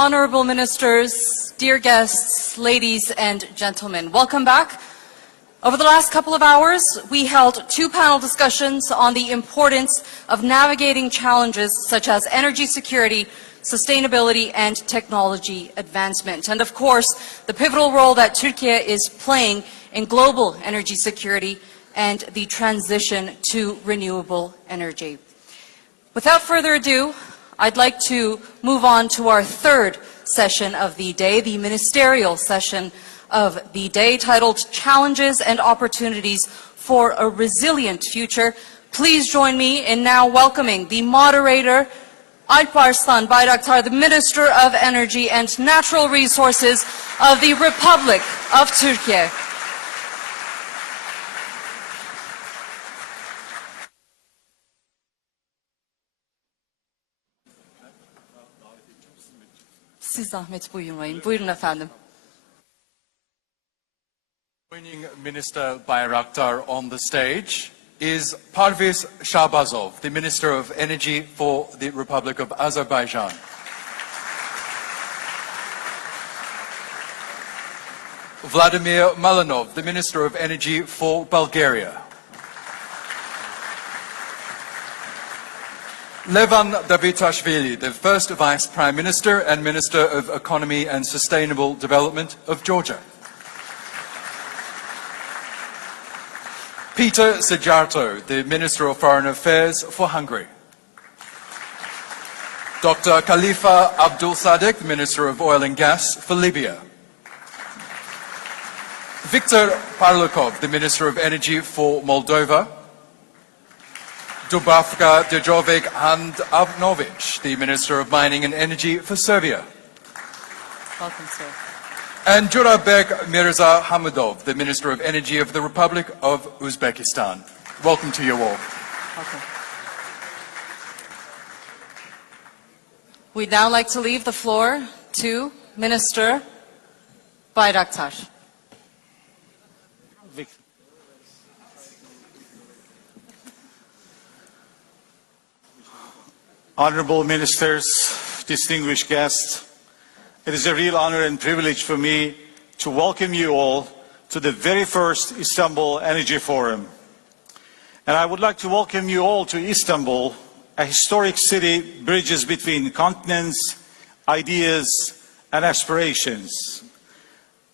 Honorable Ministers, dear guests, ladies and gentlemen, welcome back. Over the last couple of hours, we held two panel discussions on the importance of navigating challenges such as energy security, sustainability and technology advancement. And of course, the pivotal role that Turkey is playing in global energy security and the transition to renewable energy. Without further ado, I'd like to move on to our third session of the day, the ministerial session of the day, titled Challenges and Opportunities for a Resilient Future. Please join me in now welcoming the moderator, Alparslan Bayraktar, the Minister of Energy and Natural Resources of the Republic of Turkey. Siz zahmet buyurmayın. Buyurun efendim. Joining Minister Bayraktar on the stage is Parviz Shahbazov, the Minister of Energy for the Republic of Azerbaijan. Vladimir Malinov, the Minister of Energy for Bulgaria. Levan Davitashvili, the first Vice Prime Minister and Minister of Economy and Sustainable Development of Georgia. Peter Sijarto, the Minister of Foreign Affairs for Hungary. Dr. Khalifa Abdul Sadek, the Minister of Oil and Gas for Libya. Viktor Parlukov, the Minister of Energy for Moldova. Dubravka Djovic-Handanovic, the Minister of Mining and Energy for Serbia. Welcome, sir. And Jurabek Mirza Hamidov, the Minister of Energy of the Republic of Uzbekistan. Welcome to you all. Welcome. We'd now like to leave the floor to Minister Bayraktar. Honorable Ministers, distinguished guests, it is a real honor and privilege for me to welcome you all to the very first Istanbul Energy Forum. And I would like to welcome you all to Istanbul, a historic city bridges between continents, ideas and aspirations.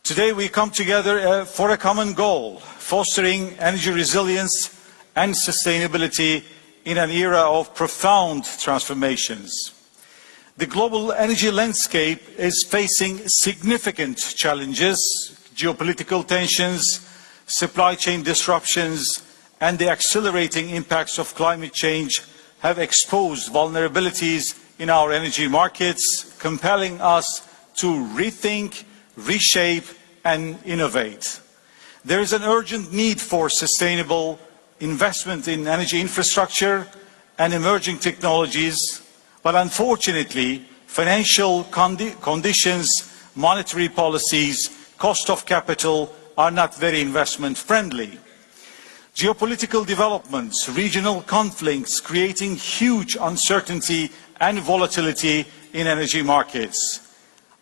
Today we come together for a common goal, fostering energy resilience and sustainability in an era of profound transformations. The global energy landscape is facing significant challenges. Geopolitical tensions, supply chain disruptions, and the accelerating impacts of climate change have exposed vulnerabilities in our energy markets, compelling us to rethink, reshape, and innovate. There is an urgent need for sustainable investment in energy infrastructure and emerging technologies, but unfortunately, financial conditions, monetary policies, cost of capital are not very investment friendly. Geopolitical developments, regional conflicts creating huge uncertainty and volatility in energy markets.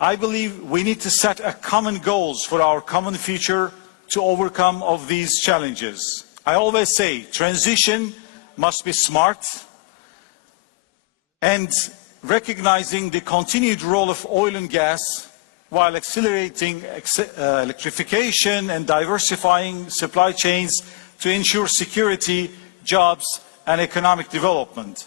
I believe we need to set a common goals for our common future to overcome of these challenges. I always say transition must be smart, and recognizing the continued role of oil and gas while accelerating electrification and diversifying supply chains to ensure security, jobs and economic development.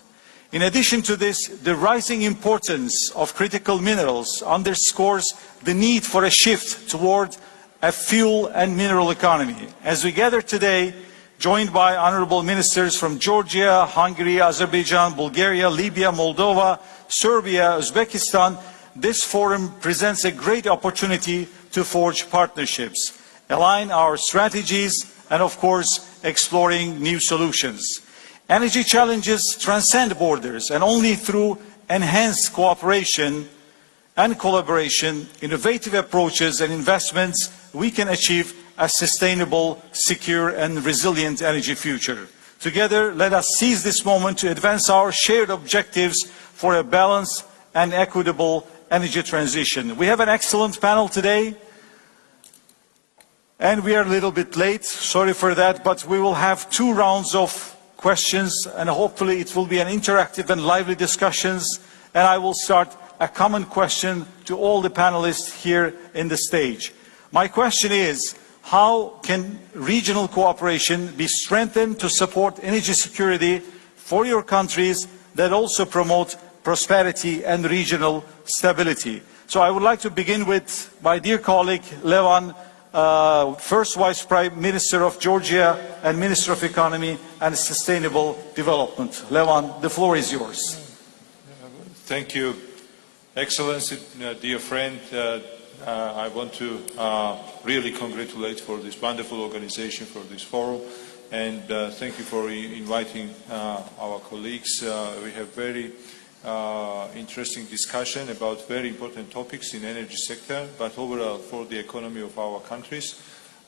In addition to this, the rising importance of critical minerals underscores the need for a shift toward a fuel and mineral economy. As we gather today, joined by honorable ministers from Georgia, Hungary, Azerbaijan, Bulgaria, Libya, Moldova, Serbia, Uzbekistan, this forum presents a great opportunity to forge partnerships, align our strategies, and of course, exploring new solutions. Energy challenges transcend borders, and only through enhanced cooperation and collaboration, innovative approaches and investments, we can achieve a sustainable, secure and resilient energy future. Together, let us seize this moment to advance our shared objectives for a balanced and equitable energy transition. We have an excellent panel today, and we are a little bit late. Sorry for that, but we will have 2 rounds of questions, and hopefully it will be an interactive and lively discussions. And I will start a common question to all the panelists here in the stage. My question is, how can regional cooperation be strengthened to support energy security for your countries that also promote prosperity and regional stability? So I would like to begin with my dear colleague Levan, First Vice Prime Minister of Georgia and Minister of Economy and Sustainable Development. Levan, the floor is yours. Thank you, Excellency, dear friend. I want to really congratulate for this wonderful organization, for this forum, and thank you for inviting our colleagues. We have very interesting discussion about very important topics in energy sector, but overall for the economy of our countries.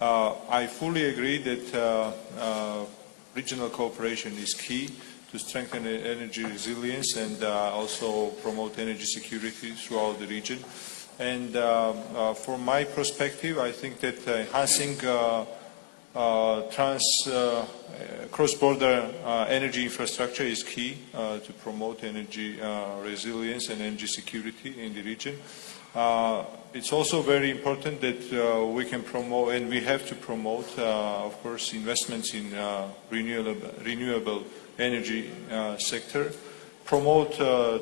I fully agree that regional cooperation is key to strengthen energy resilience and also promote energy security throughout the region. And from my perspective, I think that enhancing cross-border energy infrastructure is key to promote energy resilience and energy security in the region. It's also very important that we can promote, and we have to promote, of course, investments in renewable energy sector, promote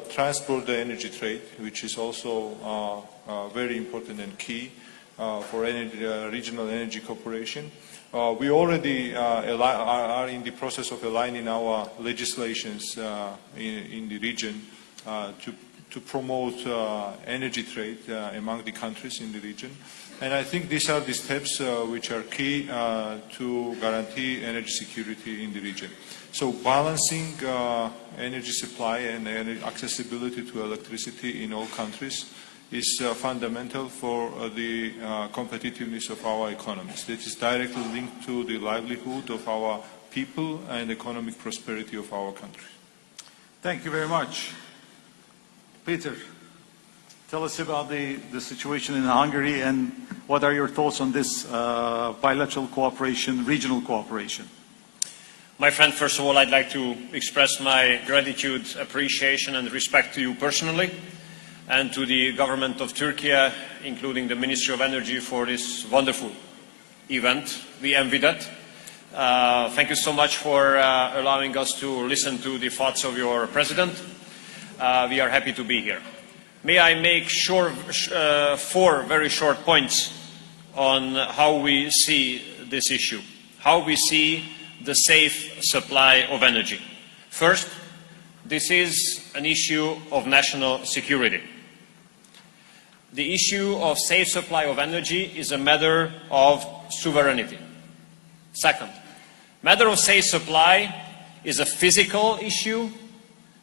trans-border energy trade, which is also very important and key for regional energy cooperation. We already are in the process of aligning our legislations in the region to promote energy trade among the countries in the region. And I think these are the steps which are key to guarantee energy security in the region. So balancing energy supply and accessibility to electricity in all countries is fundamental for the competitiveness of our economies. That is directly linked to the livelihood of our people and economic prosperity of our country. Thank you very much. Peter, tell us about the situation in Hungary and what are your thoughts on this bilateral cooperation, regional cooperation? My friend, first of all, I'd like to express my gratitude, appreciation and respect to you personally and to the government of Turkey, including the Ministry of Energy, for this wonderful event. We envy that. Thank you so much for allowing us to listen to the thoughts of your president. We are happy to be here. May I make four very short points on how we see this issue, how we see the safe supply of energy. First, this is an issue of national security. The issue of safe supply of energy is a matter of sovereignty. Second, matter of safe supply is a physical issue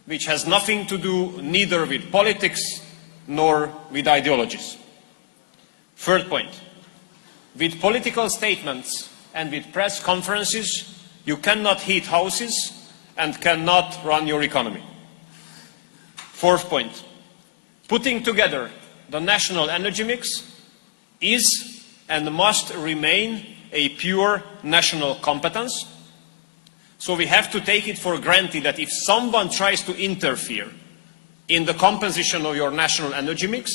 which has nothing to do neither with politics nor with ideologies. Third point, with political statements and with press conferences, you cannot heat houses and cannot run your economy. Fourth point, putting together the national energy mix is and must remain a pure national competence. So we have to take it for granted that if someone tries to interfere in the composition of your national energy mix,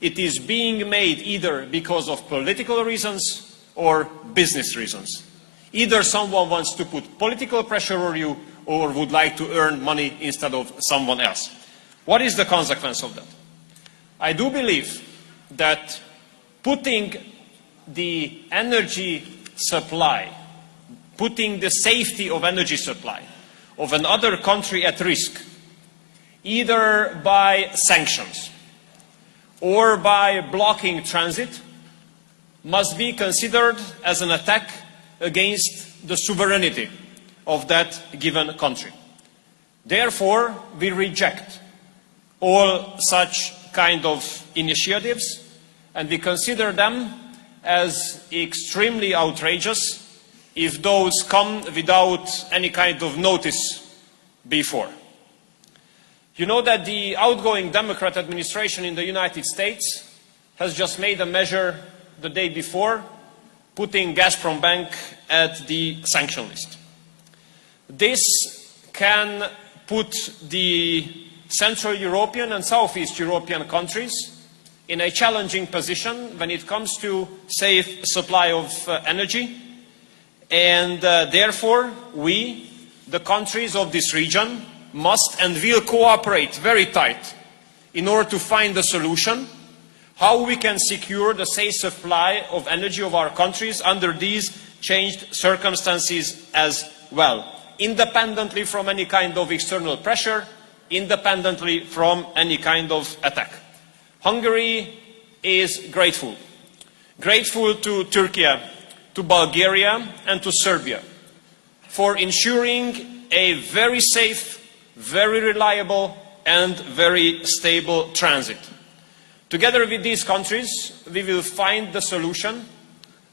it is being made either because of political reasons or business reasons. Either someone wants to put political pressure on you or would like to earn money instead of someone else. What is the consequence of that? I do believe that putting the energy supply, putting the safety of energy supply of another country at risk, either by sanctions or by blocking transit, must be considered as an attack against the sovereignty of that given country. Therefore, we reject all such kind of initiatives and we consider them as extremely outrageous if those come without any kind of notice before. You know that the outgoing Democrat administration in the United States has just made a measure the day before, putting Gazprom Bank at the sanction list. This can put the Central European and Southeast European countries in a challenging position when it comes to safe supply of energy. And therefore, we, the countries of this region, must and will cooperate very tight in order to find a solution how we can secure the safe supply of energy of our countries under these changed circumstances as well, independently from any kind of external pressure, independently from any kind of attack. Hungary is grateful to Turkey, to Bulgaria and to Serbia for ensuring a very safe, very reliable and very stable transit. Together with these countries, we will find the solution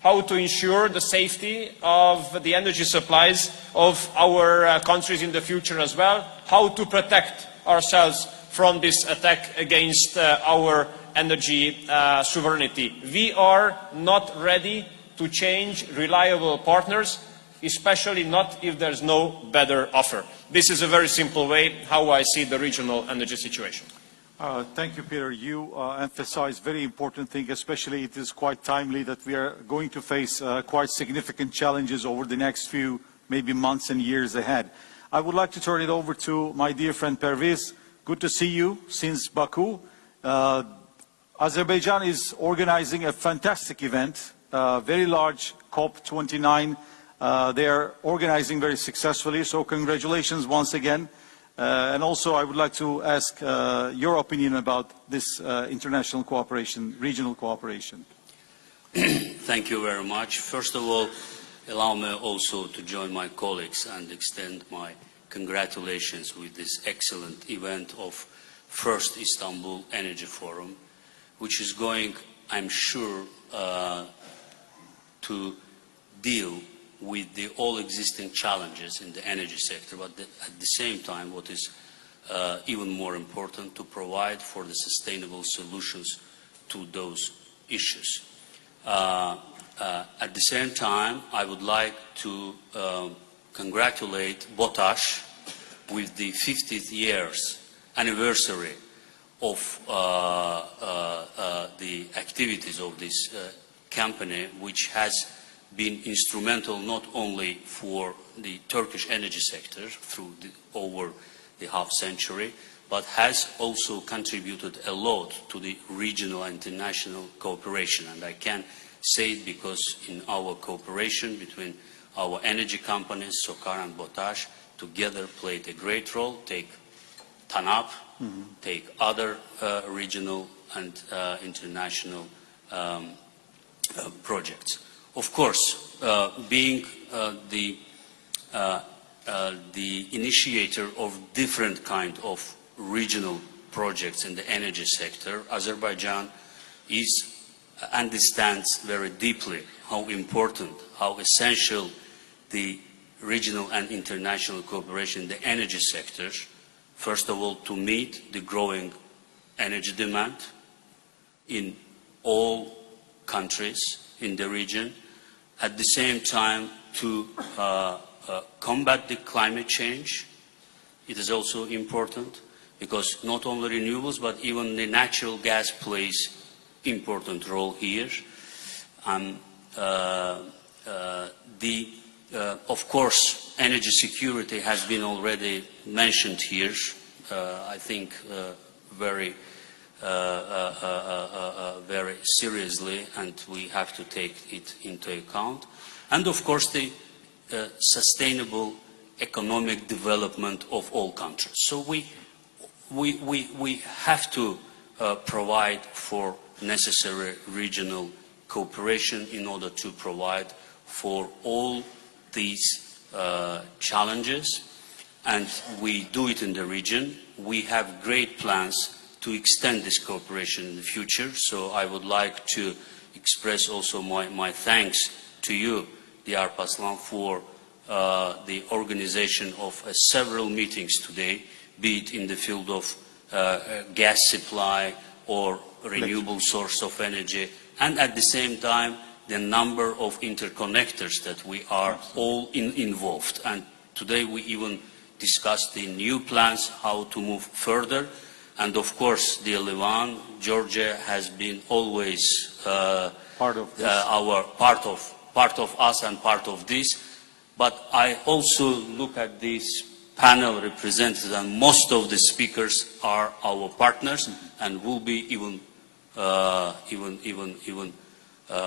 how to ensure the safety of the energy supplies of our countries in the future as well, how to protect ourselves from this attack against our energy sovereignty. We are not ready to change reliable partners, especially not if there's no better offer. This is a very simple way how I see the regional energy situation. Thank you, Peter. You emphasize very important thing, especially it is quite timely that we are going to face quite significant challenges over the next few, maybe months and years ahead. I would like to turn it over to my dear friend Perviz. Good to see you since Baku. Azerbaijan is organizing a fantastic event, very large COP29. They are organizing very successfully, so congratulations once again. And also I would like to ask your opinion about this international cooperation, regional cooperation. Thank you very much. First of all, allow me also to join my colleagues and extend my congratulations with this excellent event of first Istanbul Energy Forum, which is going, I'm sure, to deal with the all existing challenges in the energy sector, but at the same time, what is even more important, to provide for the sustainable solutions to those issues. At the same time, I would like to congratulate BOTAŞ with the 50th years anniversary of the activities of this company, which has been instrumental not only for the Turkish energy sector through over the half century, but has also contributed a lot to the regional and international cooperation. And I can say it because in our cooperation between our energy companies, SOCAR and BOTAŞ, together played a great role. Take TANAP, take other regional and international projects. Of course, being the initiator of different kind of regional projects in the energy sector, Azerbaijan understands very deeply how important, how essential the regional and international cooperation in the energy sector, first of all, to meet the growing energy demand in all countries in the region, at the same time to combat the climate change. It is also important because not only renewables but even the natural gas plays important role here. Of course, energy security has been already mentioned here. I think very seriously, and we have to take it into account. And of course, the sustainable economic development of all countries. So we have to provide for necessary regional cooperation in order to provide for all these challenges, and we do it in the region. We have great plans to extend this cooperation in the future, so I would like to express also my thanks to you, Diyar Paslan, for the organization of several meetings today be it in the field of gas supply or renewable source of energy, and at the same time the number of interconnectors that we are all involved. And today we even discussed the new plans, how to move further. And of course, the Livan, Georgia has been always Part of this. part of us and part of this. But I also look at this panel represented, and most of the speakers are our partners and will be even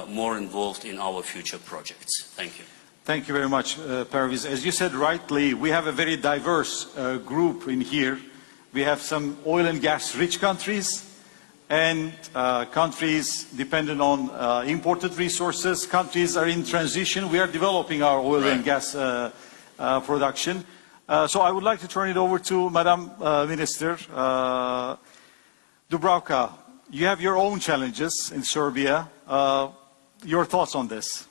more involved in our future projects. Thank you. Thank you very much, Perviz. As you said rightly, we have a very diverse group in here. We have some oil and gas rich countries and countries dependent on imported resources. Countries are in transition. We are developing our oil and gas production. So I would like to turn it over to Madam Minister Dubravka. You have your own challenges in Serbia. Your thoughts on this?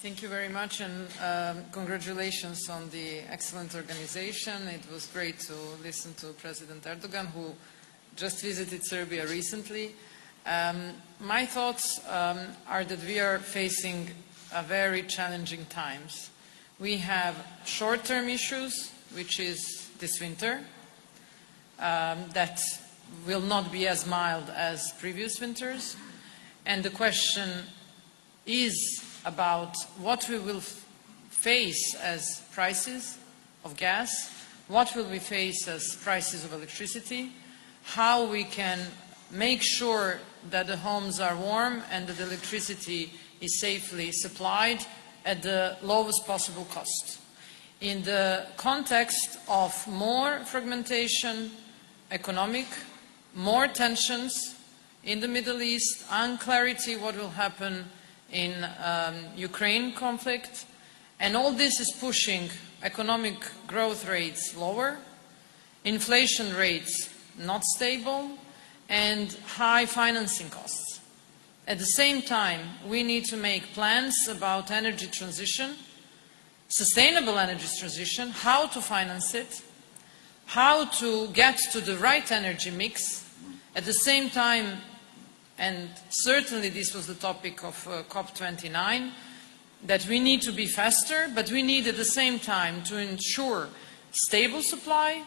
Thank you very much, and congratulations on the excellent organization. It was great to listen to President Erdogan, who just visited Serbia recently. My thoughts are that we are facing a very challenging times. We have short-term issues, which is this winter, that will not be as mild as previous winters. And the question is about what we will face as prices of gas, what will we face as prices of electricity, how we can make sure that the homes are warm and that the electricity is safely supplied at the lowest possible cost. In the context of more fragmentation, economic, more tensions in the Middle East, unclarity what will happen in Ukraine conflict, and all this is pushing economic growth rates lower, inflation rates not stable, and high financing costs. At the same time, we need to make plans about energy transition, sustainable energy transition, how to finance it, how to get to the right energy mix. At the same time, and certainly this was the topic of COP29, that we need to be faster, but we need at the same time to ensure stable supply,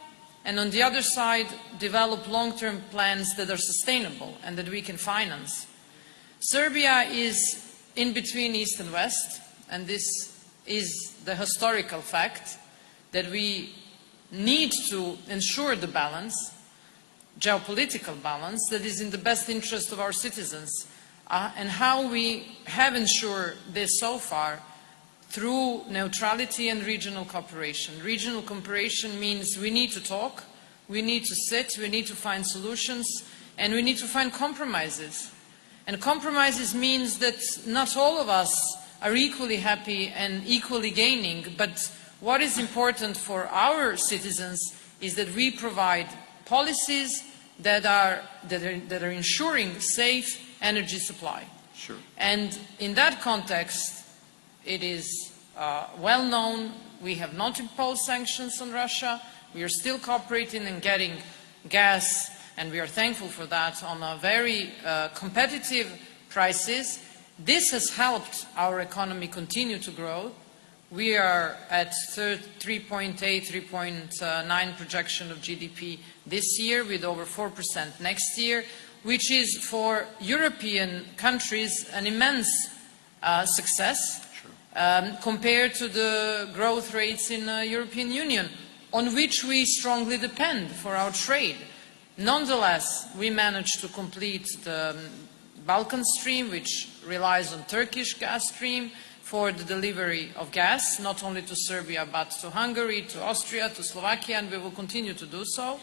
and on the other side, develop long-term plans that are sustainable and that we can finance. Serbia is in between East and West, and this is the historical fact that we need to ensure the balance, geopolitical balance that is in the best interest of our citizens, and how we have ensured this so far through neutrality and regional cooperation. Regional cooperation means we need to talk, we need to sit, we need to find solutions, and we need to find compromises. And compromises means that not all of us are equally happy and equally gaining, but what is important for our citizens is that we provide policies that are ensuring safe energy supply. Sure. And in that context, it is well known we have not imposed sanctions on Russia. We are still cooperating and getting gas, and we are thankful for that, on a very competitive prices. This has helped our economy continue to grow. We are at 3.8, 3.9 projection of GDP this year, with over 4% next year, which is for European countries an immense success compared to the growth rates in the European Union, on which we strongly depend for our trade. Nonetheless, we managed to complete the Balkan Stream, which relies on Turkish gas stream, for the delivery of gas, not only to Serbia, but to Hungary, to Austria, to Slovakia, and we will continue to do so.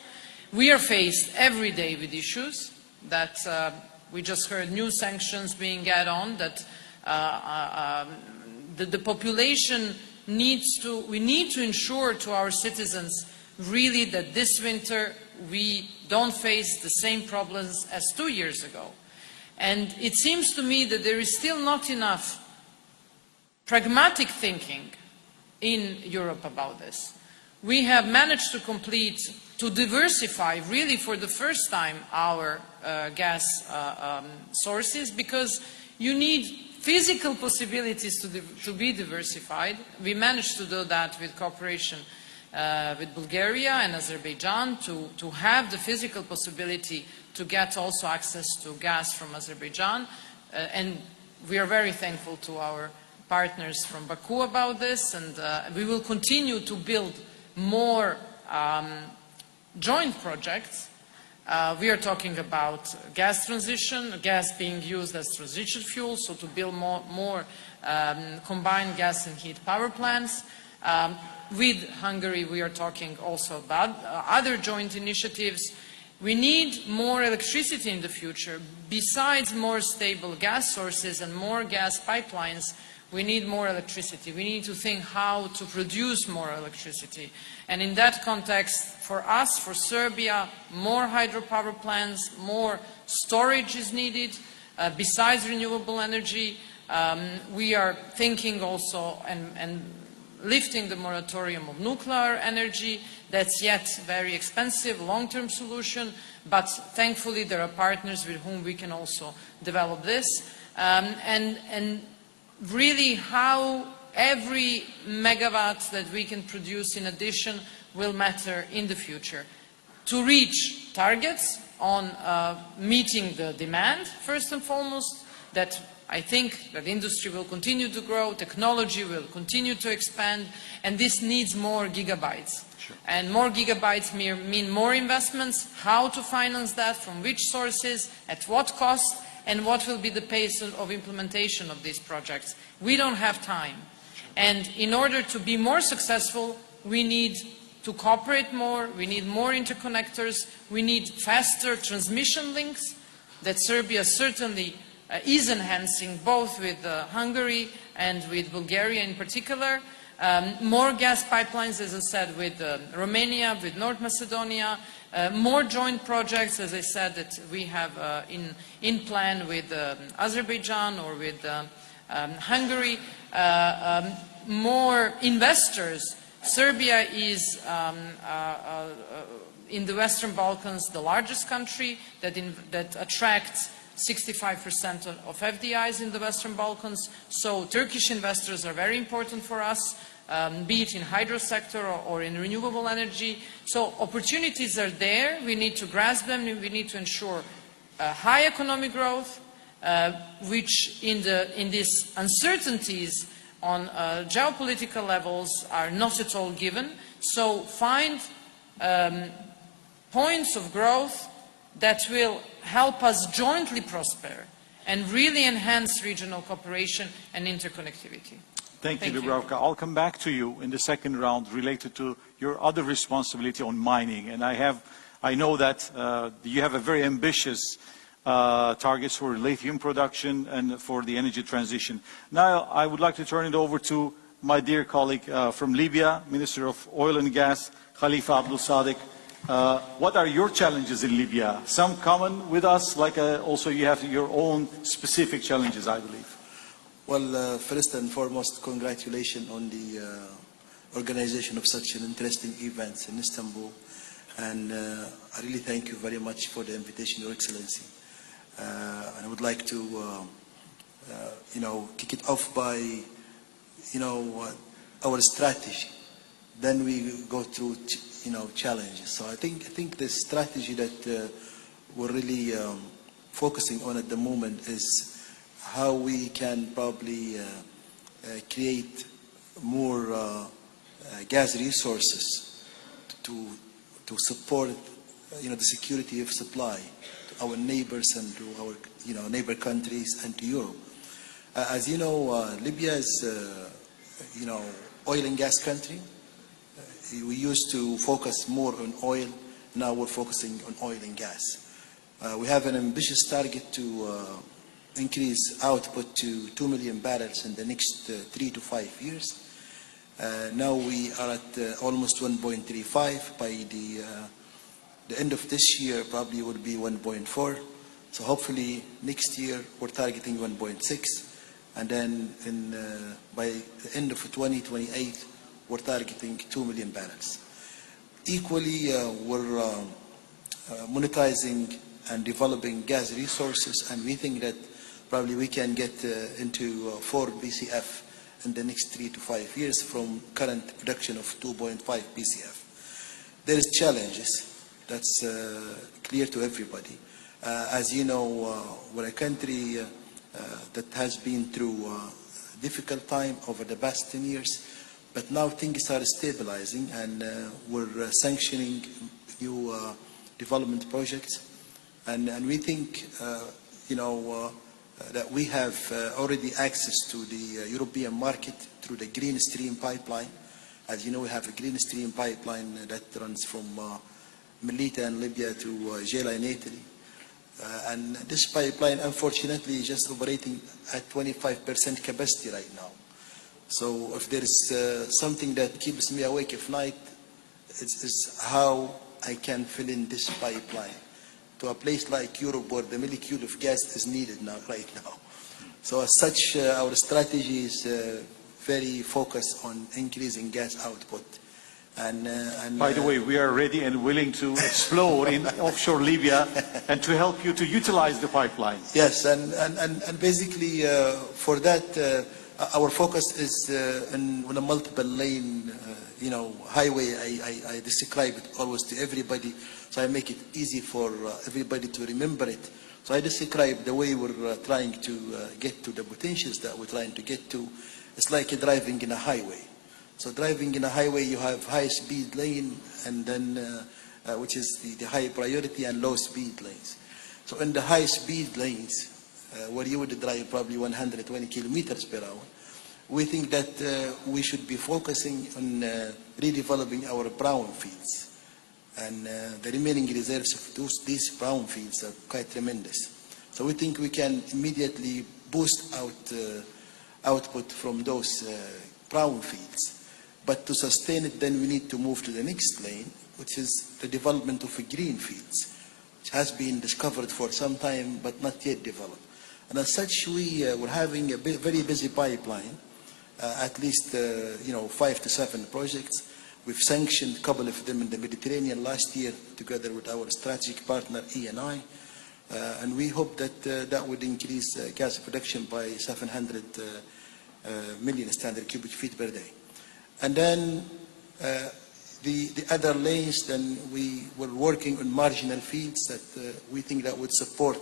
We are faced every day with issues that we just heard new sanctions being added on, that the population we need to ensure to our citizens really that this winter we don't face the same problems as 2 years ago. And it seems to me that there is still not enough pragmatic thinking in Europe about this. We have managed to diversify really for the first time our gas sources, because you need physical possibilities to be diversified. We managed to do that with cooperation with Bulgaria and Azerbaijan to have the physical possibility to get also access to gas from Azerbaijan. And we are very thankful to our partners from Baku about this, and we will continue to build more joint projects. We are talking about gas transition, gas being used as transition fuel, so to build more combined gas and heat power plants. With Hungary, we are talking also about other joint initiatives. We need more electricity in the future. Besides more stable gas sources and more gas pipelines, we need more electricity. We need to think how to produce more electricity. And in that context, for us, for Serbia, more hydropower plants, more storage is needed. Besides renewable energy, we are thinking also and lifting the moratorium of nuclear energy. That's yet very expensive, long-term solution, but thankfully there are partners with whom we can also develop this. And really how every megawatt that we can produce in addition will matter in the future. To reach targets on meeting the demand, first and foremost, that I think that industry will continue to grow, technology will continue to expand, and this needs more gigabytes. Sure. And more gigabytes mean more investments, how to finance that, from which sources, at what cost, and what will be the pace of implementation of these projects. We don't have time. And in order to be more successful, we need to cooperate more, we need more interconnectors, we need faster transmission links that Serbia certainly is enhancing, both with Hungary and with Bulgaria in particular. More gas pipelines, as I said, with Romania, with North Macedonia, more joint projects, as I said, that we have in plan with Azerbaijan or with Hungary, more investors. Serbia is, in the Western Balkans, the largest country that attracts 65% of FDIs in the Western Balkans. So Turkish investors are very important for us, be it in hydro sector or in renewable energy. So opportunities are there. We need to grasp them. We need to ensure high economic growth, which in these uncertainties on geopolitical levels are not at all given. So find points of growth that will help us jointly prosper and really enhance regional cooperation and interconnectivity. Thank you, Dubravka. I'll come back to you in the second round related to your other responsibility on mining. And I know that you have a very ambitious targets for lithium production and for the energy transition. Now, I would like to turn it over to my dear colleague from Libya, Minister of Oil and Gas, Khalifa Abdul Sadiq. What are your challenges in Libya? Some common with us, like also you have your own specific challenges, I believe. Well, first and foremost, congratulations on the organization of such an interesting event in Istanbul. And I really thank you very much for the invitation, Your Excellency. And I would like to, kick it off by, our strategy. Then we go through, challenges. So I think the strategy that we're really focusing on at the moment is how we can probably create more gas resources to support, the security of supply to our neighbors and to our, neighbor countries and to Europe. As you know, Libya is, oil and gas country. We used to focus more on oil. Now we're focusing on oil and gas. We have an ambitious target to increase output to 2 million barrels in the next 3 to 5 years. Now we are at almost 1.35. By the end of this year, probably will be 1.4. So hopefully next year we're targeting 1.6, and then by the end of 2028 we're targeting 2 million barrels. Equally, we're monetizing and developing gas resources, and we think that probably we can get into 4 BCF in the next 3 to 5 years from current production of 2.5 BCF. There is challenges, that's clear to everybody. As you know, we're a country that has been through a difficult time over the past 10 years, but now things are stabilizing, and we're sanctioning new development projects. And we think, that we have already access to the European market through the Green Stream pipeline. As you know, we have a Green Stream pipeline that runs from Melita in Libya to Gela in Italy. And this pipeline, unfortunately, is just operating at 25% capacity right now. So if there is something that keeps me awake at night, it's how I can fill in this pipeline to a place like Europe where the molecule of gas is needed now, right now. So as such, our strategy is very focused on increasing gas output. And by the way, we are ready and willing to explore in offshore Libya and to help you to utilize the pipeline. Yes, and basically for that, our focus is on a multiple lane, highway. I describe it always to everybody, so I make it easy for everybody to remember it. So I describe the way we're trying to get to the potentials that we're trying to get to. It's like driving in a highway. So driving in a highway, you have high-speed lane, and then which is the high priority, and low-speed lanes. So in the high-speed lanes, where you would drive probably 120 kilometers per hour, we think that we should be focusing on redeveloping our brown fields. And the remaining reserves of these brown fields are quite tremendous. So we think we can immediately boost out output from those brown fields. But to sustain it, then we need to move to the next lane, which is the development of green fields, which has been discovered for some time, but not yet developed. And as such, we're having a very busy pipeline, at least 5 to 7 projects. We've sanctioned a couple of them in the Mediterranean last year, together with our strategic partner Eni, and we hope that that would increase gas production by 700 million standard cubic feet per day. And then the other lanes, then we were working on marginal fields that we think that would support,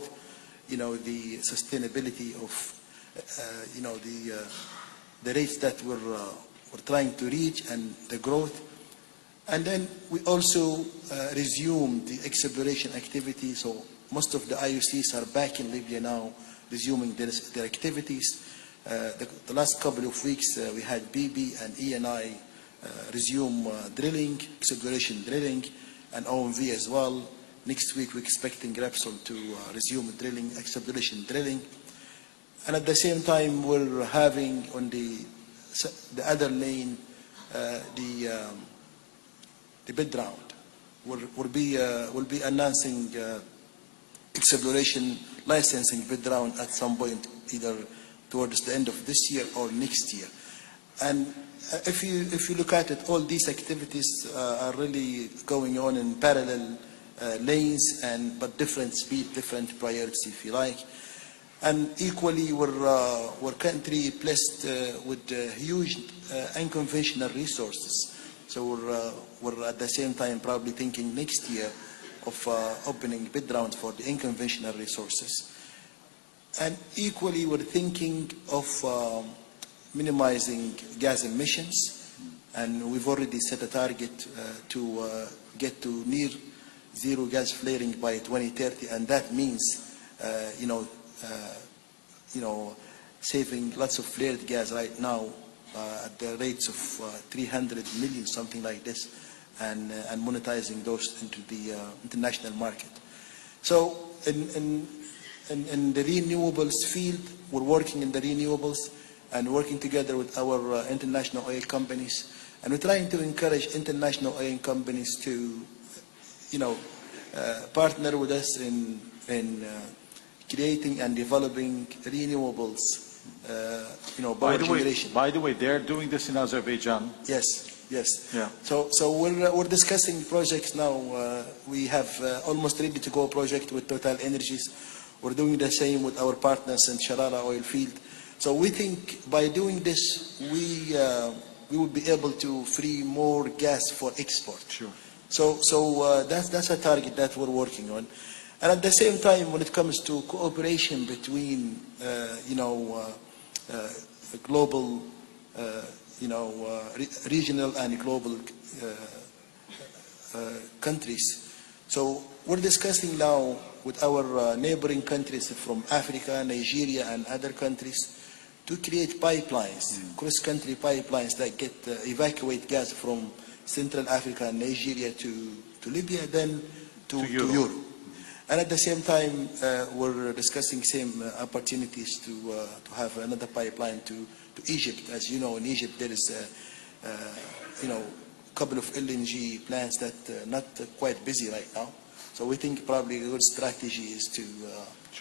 the sustainability of, the rates that we're trying to reach and the growth. And then we also resumed the exploration activity. So most of the IOCs are back in Libya now, resuming their activities. The last couple of weeks, we had BB and Eni resume drilling, exploration drilling, and OMV as well. Next week, we're expecting Repsol to resume drilling, exploration drilling. And at the same time, we're having on the other lane, the bid round. We'll be announcing exploration licensing bid round at some point, either towards the end of this year or next year. And if you look at it, all these activities are really going on in parallel lanes, but different speed, different priorities, if you like. And equally, we're country blessed with huge unconventional resources. So we're at the same time probably thinking next year of opening bid round for the unconventional resources. And equally, we're thinking of minimizing gas emissions, and we've already set a target to get to near zero gas flaring by 2030, and that means, saving lots of flared gas right now at the rates of 300 million, something like this, and monetizing those into the international market. So in the renewables field, we're working in the renewables and working together with our international oil companies, and we're trying to encourage international oil companies to, partner with us in creating and developing renewables, power generation. By the way, they're doing this in Azerbaijan. Yes. Yes. Yeah. So we're discussing projects now. We have almost ready to go project with Total Energies. We're doing the same with our partners in Sharara oil field. So we think by doing this, we will be able to free more gas for export. Sure. So that's a target that we're working on. And at the same time, when it comes to cooperation between, global, regional and global countries. So we're discussing now with our neighboring countries from Africa, Nigeria, and other countries to create pipelines, cross-country pipelines that evacuate gas from Central Africa and Nigeria to Libya, then to Europe. And at the same time, we're discussing same opportunities to have another pipeline to Egypt. As you know, in Egypt there is a couple of LNG plants that not quite busy right now. So we think probably a good strategy is to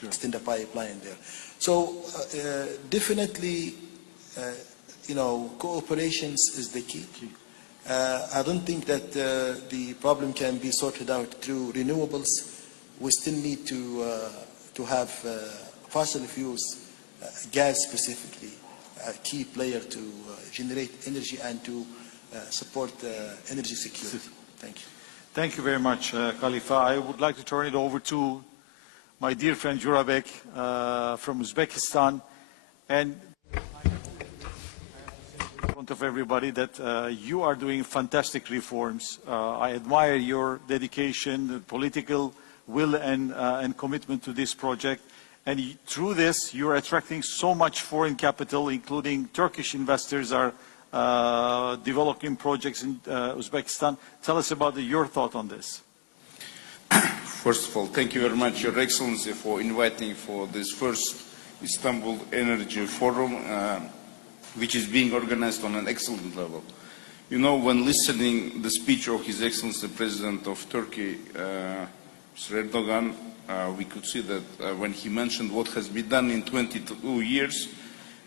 extend the pipeline there. So definitely, cooperation is the key. I don't think that the problem can be sorted out through renewables. We still need to have fossil fuels, gas specifically, a key player to generate energy and to support energy security. Thank you. Thank you very much, Khalifa. I would like to turn it over to my dear friend Jurabek from Uzbekistan. And in front of everybody that you are doing fantastic reforms. I admire your dedication, political will and commitment to this project. And through this, you're attracting so much foreign capital, including Turkish investors are developing projects in Uzbekistan. Tell us about your thought on this. First of all, thank you very much, Your Excellency, for inviting for this first Istanbul Energy Forum, which is being organized on an excellent level. You know, when listening the speech of His Excellency President of Turkey, Mr. Erdogan, we could see that when he mentioned what has been done in 22 years,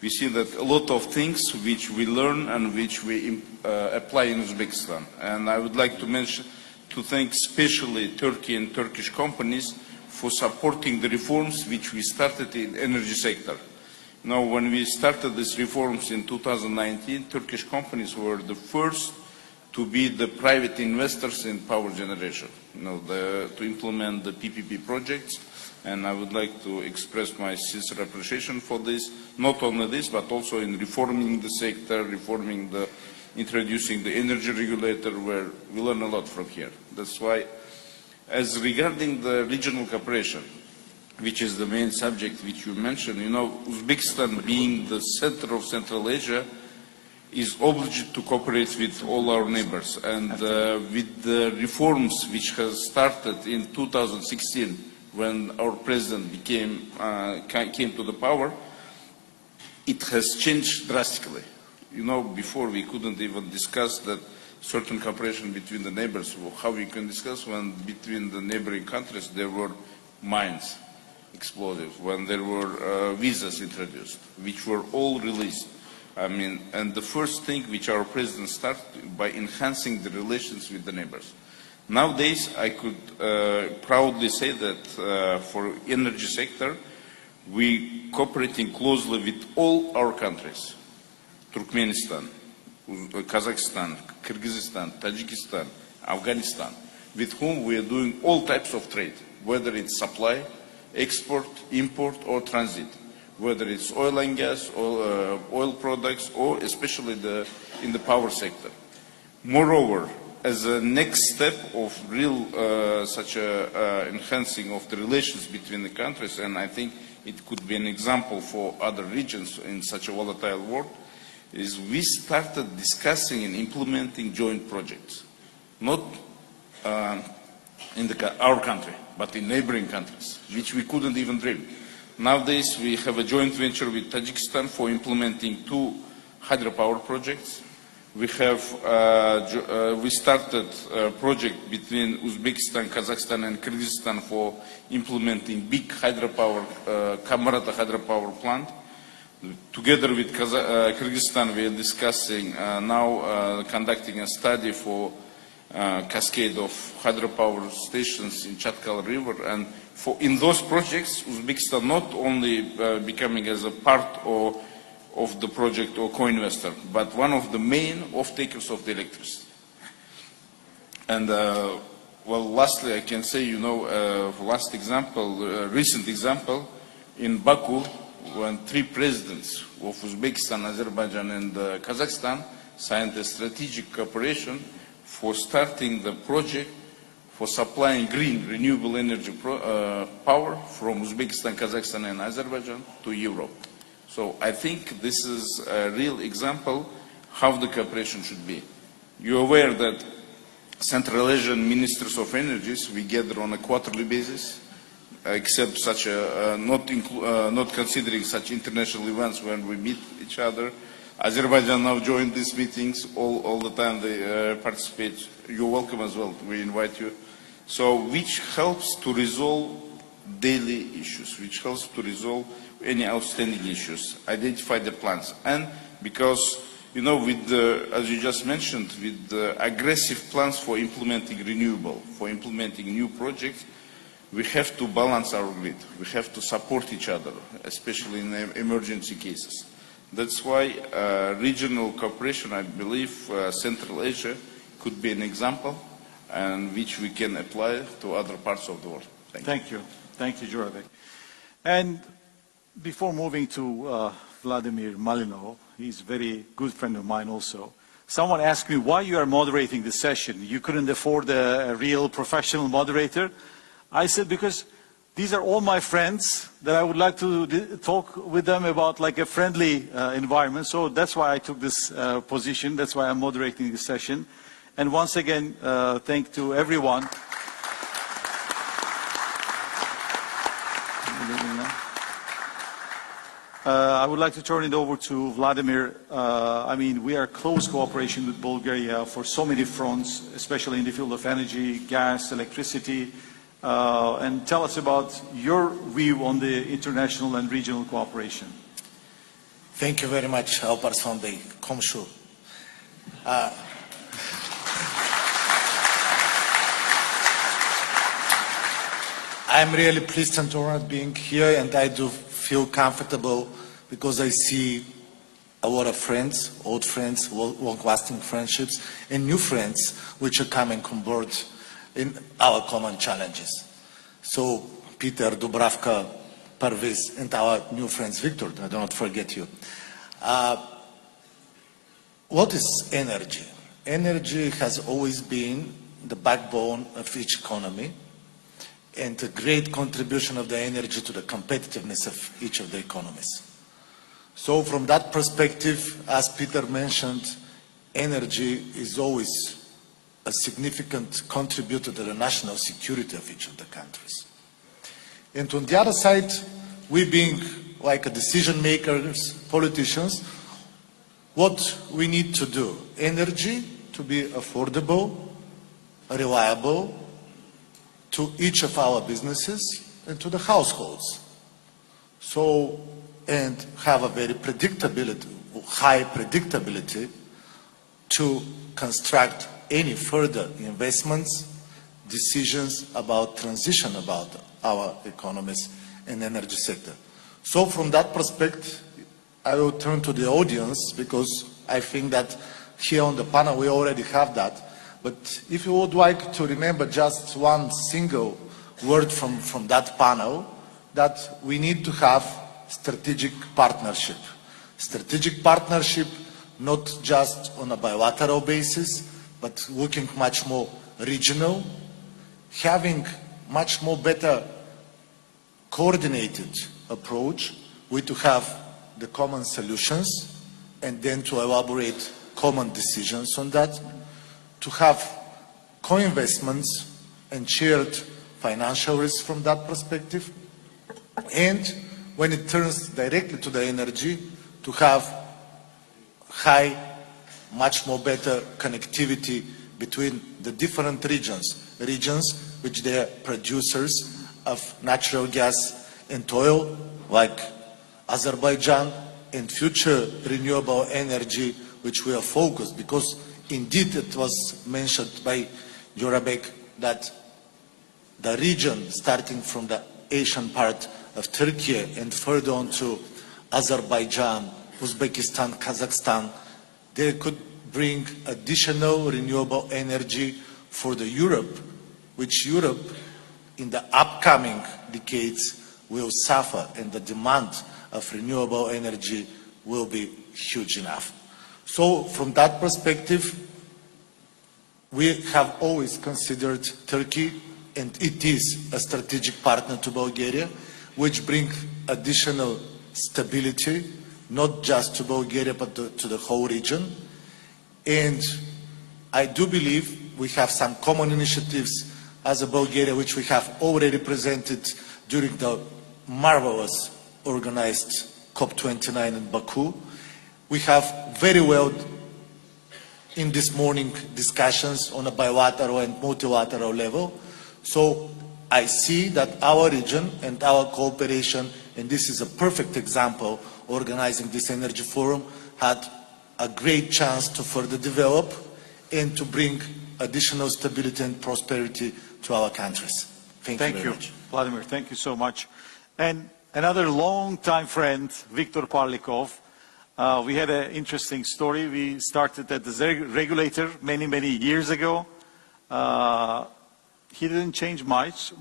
we see that a lot of things which we learn and which we apply in Uzbekistan. And I would like to thank especially Turkey and Turkish companies for supporting the reforms which we started in the energy sector. Now, when we started these reforms in 2019, Turkish companies were the first to be the private investors in power generation, to implement the PPP projects. And I would like to express my sincere appreciation for this, not only this, but also in reforming the sector, introducing the energy regulator, where we learn a lot from here. That's why, as regarding the regional cooperation, which is the main subject which you mentioned, Uzbekistan being the center of Central Asia, is obliged to cooperate with all our neighbors. And with the reforms which has started in 2016, when our president came to the power, it has changed drastically. Before we couldn't even discuss that certain cooperation between the neighbors. How we can discuss when between the neighboring countries there were mines exploded, when there were visas introduced, which were all released. And the first thing which our president started by enhancing the relations with the neighbors. Nowadays, I could proudly say that for energy sector, we cooperating closely with all our countries. Turkmenistan, Kazakhstan, Kyrgyzstan, Tajikistan, Afghanistan, with whom we are doing all types of trade, whether it's supply, export, import, or transit, whether it's oil and gas, or oil products, or especially in the power sector. Moreover, as a next step of real such a enhancing of the relations between the countries, and I think it could be an example for other regions in such a volatile world, is we started discussing and implementing joint projects, not in our country, but in neighboring countries, which we couldn't even dream. Nowadays, we have a joint venture with Tajikistan for implementing 2 hydropower projects. We started a project between Uzbekistan, Kazakhstan, and Kyrgyzstan for implementing big hydropower, Kamarata hydropower plant. Together with Kyrgyzstan, we are discussing now conducting a study for cascade of hydropower stations in Chatkal River, and in those projects, Uzbekistan not only becoming as a part of the project or co-investor, but one of the main off-takers of the electricity. And well, lastly, I can say, last example, recent example, in Baku, when 3 presidents of Uzbekistan, Azerbaijan, and Kazakhstan signed a strategic cooperation for starting the project for supplying green renewable energy power from Uzbekistan, Kazakhstan, and Azerbaijan to Europe. So I think this is a real example how the cooperation should be. You're aware that Central Asian ministers of energies, we gather on a quarterly basis, except such a, not considering such international events when we meet each other. Azerbaijan now joined these meetings all the time they participate. You're welcome as well, we invite you. So which helps to resolve daily issues, which helps to resolve any outstanding issues, identify the plans. And because, with the, as you just mentioned, with the aggressive plans for implementing renewable, for implementing new projects, we have to balance our grid. We have to support each other, especially in emergency cases. That's why regional cooperation, I believe, Central Asia could be an example, and which we can apply to other parts of the world. Thank you. Thank you, Joravek. And before moving to Vladimir Malinov, he's a very good friend of mine also. Someone asked me why you are moderating the session. You couldn't afford a real professional moderator. I said because these are all my friends that I would like to talk with them about like a friendly environment. So that's why I took this position. That's why I'm moderating the session. And once again, thank to everyone. I would like to turn it over to Vladimir. I mean, we are close cooperation with Bulgaria for so many fronts, especially in the field of energy, gas, electricity. And tell us about your view on the international and regional cooperation. Thank you very much, Alparslan Bey. Komşu. I'm really pleased and honored being here, and I do feel comfortable because I see a lot of friends, old friends, long-lasting friendships, and new friends which are coming on board in our common challenges. So, Peter, Dubravka, Parviz, and our new friends, Victor, I do not forget you. What is energy? Energy has always been the backbone of each economy and a great contribution of the energy to the competitiveness of each of the economies. So from that perspective, as Peter mentioned, energy is always a significant contributor to the national security of each of the countries. And on the other side, we being like a decision makers, politicians, what we need to do, energy to be affordable, reliable to each of our businesses and to the households. So, and have a very predictability, high predictability to construct any further investments, decisions about transition about our economies and energy sector. So from that perspective, I will turn to the audience because I think that here on the panel we already have that. But if you would like to remember just one single word from that panel, that we need to have strategic partnership. Strategic partnership not just on a bilateral basis, but looking much more regional, having much more better coordinated approach, we to have the common solutions and then to elaborate common decisions on that, to have co-investments and shared financial risk from that perspective, and when it turns directly to the energy, to have high, much more better connectivity between the different regions which they are producers of natural gas and oil, like Azerbaijan, and future renewable energy which we are focused, because indeed it was mentioned by Jorabek that the region starting from the Asian part of Turkey and further on to Azerbaijan, Uzbekistan, Kazakhstan, they could bring additional renewable energy for the Europe, which Europe in the upcoming decades will suffer, and the demand of renewable energy will be huge enough. So from that perspective, we have always considered Turkey, and it is a strategic partner to Bulgaria, which brings additional stability, not just to Bulgaria, but to the whole region. And I do believe we have some common initiatives as a Bulgaria, which we have already presented during the marvelous organized COP29 in Baku. We have very well in this morning discussions on a bilateral and multilateral level. So I see that our region and our cooperation, and this is a perfect example, organizing this energy forum, had a great chance to further develop and to bring additional stability and prosperity to our countries. Thank you very much. Vladimir, thank you so much. And another long-time friend, Viktor Parlikov. We had an interesting story. We started at the regulator many, many years ago. He didn't change much,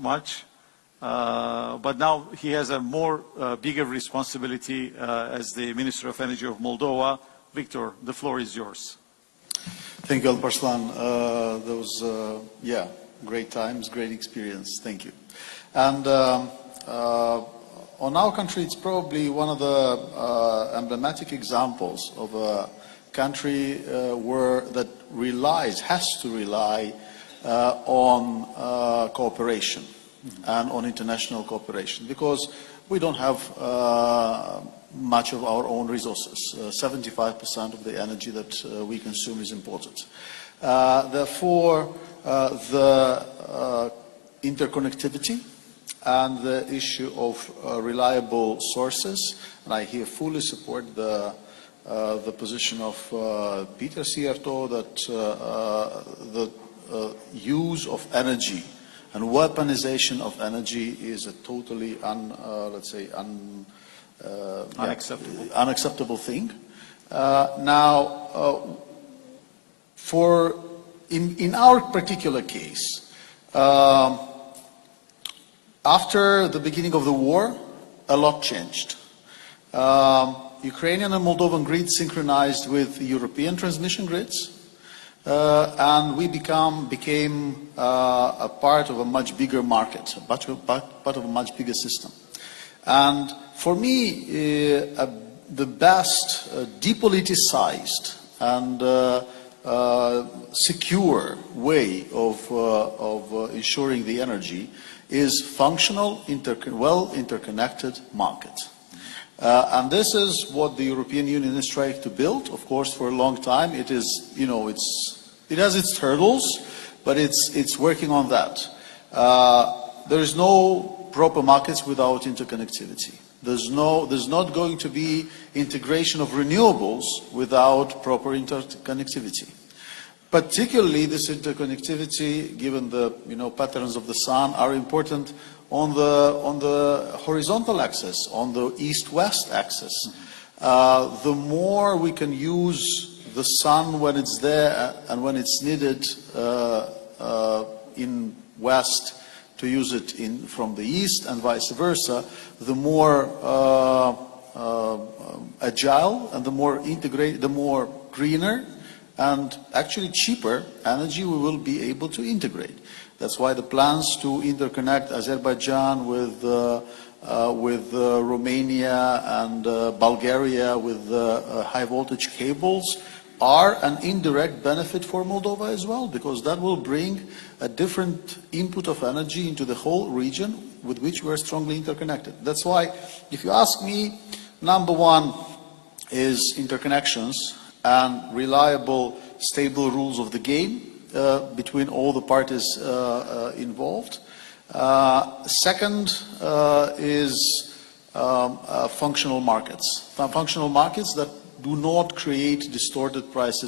but now he has a more bigger responsibility as the Minister of Energy of Moldova. Viktor, the floor is yours. Thank you, Alparslan. Those, yeah, great times, great experience. Thank you. And on our country, it's probably one of the emblematic examples of a country that has to rely on cooperation and on international cooperation, because we don't have much of our own resources. 75% of the energy that we consume is imported. Therefore, the interconnectivity and the issue of reliable sources, and I here fully support the position of Peter Sierto that the use of energy and weaponization of energy is a totally unacceptable thing. Now, in our particular case, after the beginning of the war, a lot changed. Ukrainian and Moldovan grids synchronized with European transmission grids, and we became a part of a much bigger market, part of a much bigger system. And for me, the best depoliticized and secure way of ensuring the energy is functional, well interconnected market. And this is what the European Union is trying to build. Of course, for a long time, it is, it has its hurdles, but it's working on that. There is no proper markets without interconnectivity. There's not going to be integration of renewables without proper interconnectivity. Particularly, this interconnectivity, given the patterns of the sun, are important on the horizontal axis, on the east-west axis. The more we can use the sun when it's there and when it's needed in west to use it from the east and vice versa, the more agile and the more integrated, the more greener and actually cheaper energy we will be able to integrate. That's why the plans to interconnect Azerbaijan with Romania and Bulgaria with high voltage cables are an indirect benefit for Moldova as well, because that will bring a different input of energy into the whole region with which we are strongly interconnected. That's why, if you ask me, number one is interconnections and reliable, stable rules of the game between all the parties involved. Second is functional markets. Functional markets that do not create distorted price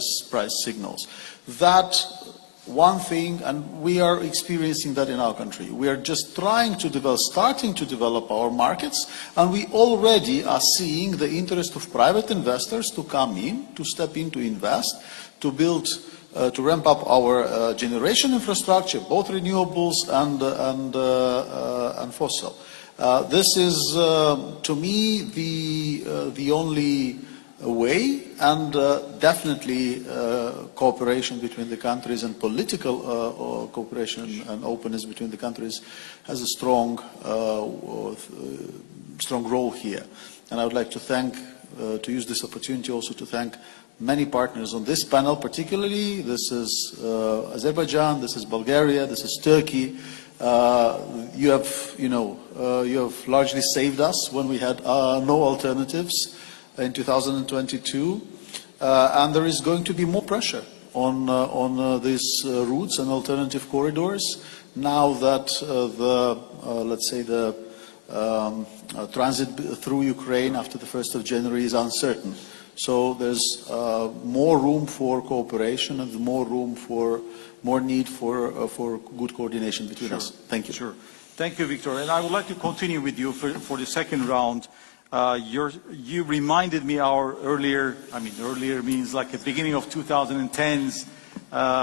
signals. That one thing, and we are experiencing that in our country. We are just starting to develop our markets, and we already are seeing the interest of private investors to come in, to step in, to invest, to build, to ramp up our generation infrastructure, both renewables and fossil. This is, to me, the only way, and definitely cooperation between the countries and political cooperation and openness between the countries has a strong role here. And I would like to use this opportunity also to thank many partners on this panel, particularly. This is Azerbaijan, this is Bulgaria, this is Turkey. You have largely saved us when we had no alternatives in 2022, and there is going to be more pressure on these routes and alternative corridors now that let's say the transit through Ukraine after the 1st of January is uncertain. So there's more room for cooperation and more need for good coordination between us. Thank you. Sure. Thank you, Victor. And I would like to continue with you for the second round. You reminded me earlier means like the beginning of 2010s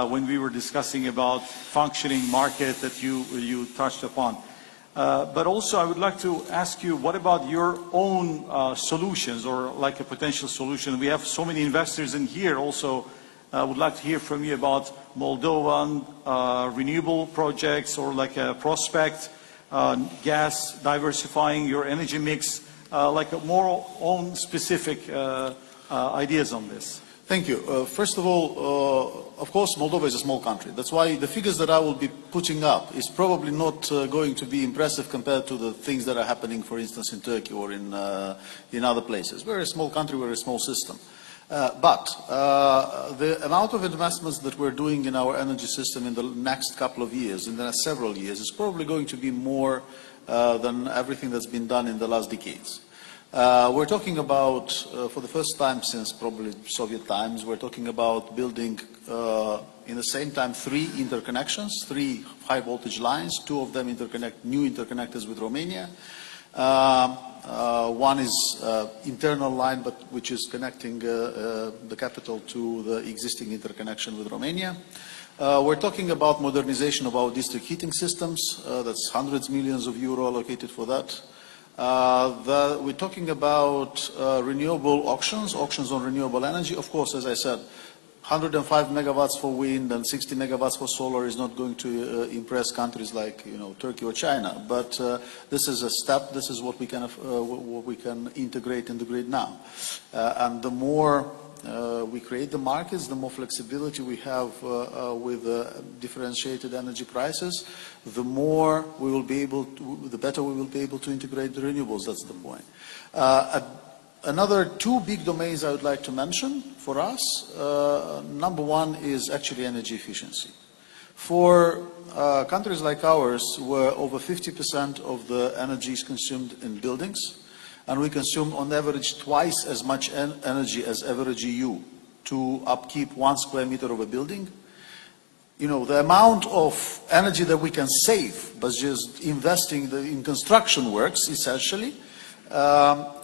when we were discussing about functioning market that you touched upon. But also I would like to ask you, what about your own solutions or like a potential solution? We have so many investors in here also. I would like to hear from you about Moldovan renewable projects or like a prospect, gas, diversifying your energy mix, like a more own specific ideas on this. Thank you. First of all, of course, Moldova is a small country. That's why the figures that I will be putting up is probably not going to be impressive compared to the things that are happening, for instance, in Turkey or in other places. We're a small country, we're a small system. But the amount of investments that we're doing in our energy system in the next couple of years, in the next several years, is probably going to be more than everything that's been done in the last decades. We're talking about, for the first time since probably Soviet times, we're talking about building in the same time 3 interconnections, 3 high voltage lines, 2 of them new interconnectors with Romania. One is internal line, but which is connecting the capital to the existing interconnection with Romania. We're talking about modernization of our district heating systems. That's hundreds of millions of euro allocated for that. We're talking about renewable auctions on renewable energy. Of course, as I said, 105 megawatts for wind and 60 megawatts for solar is not going to impress countries like Turkey or China. But this is a step. This is what we can integrate in the grid now. And the more we create the markets, the more flexibility we have with differentiated energy prices, the more we will be able to, the better we will be able to integrate the renewables. That's the point. Another 2 big domains I would like to mention for us. Number 1 is actually energy efficiency. For countries like ours, where over 50% of the energy is consumed in buildings, and we consume on average twice as much energy as average EU to upkeep 1 square meter of a building. The amount of energy that we can save by just investing in construction works, essentially,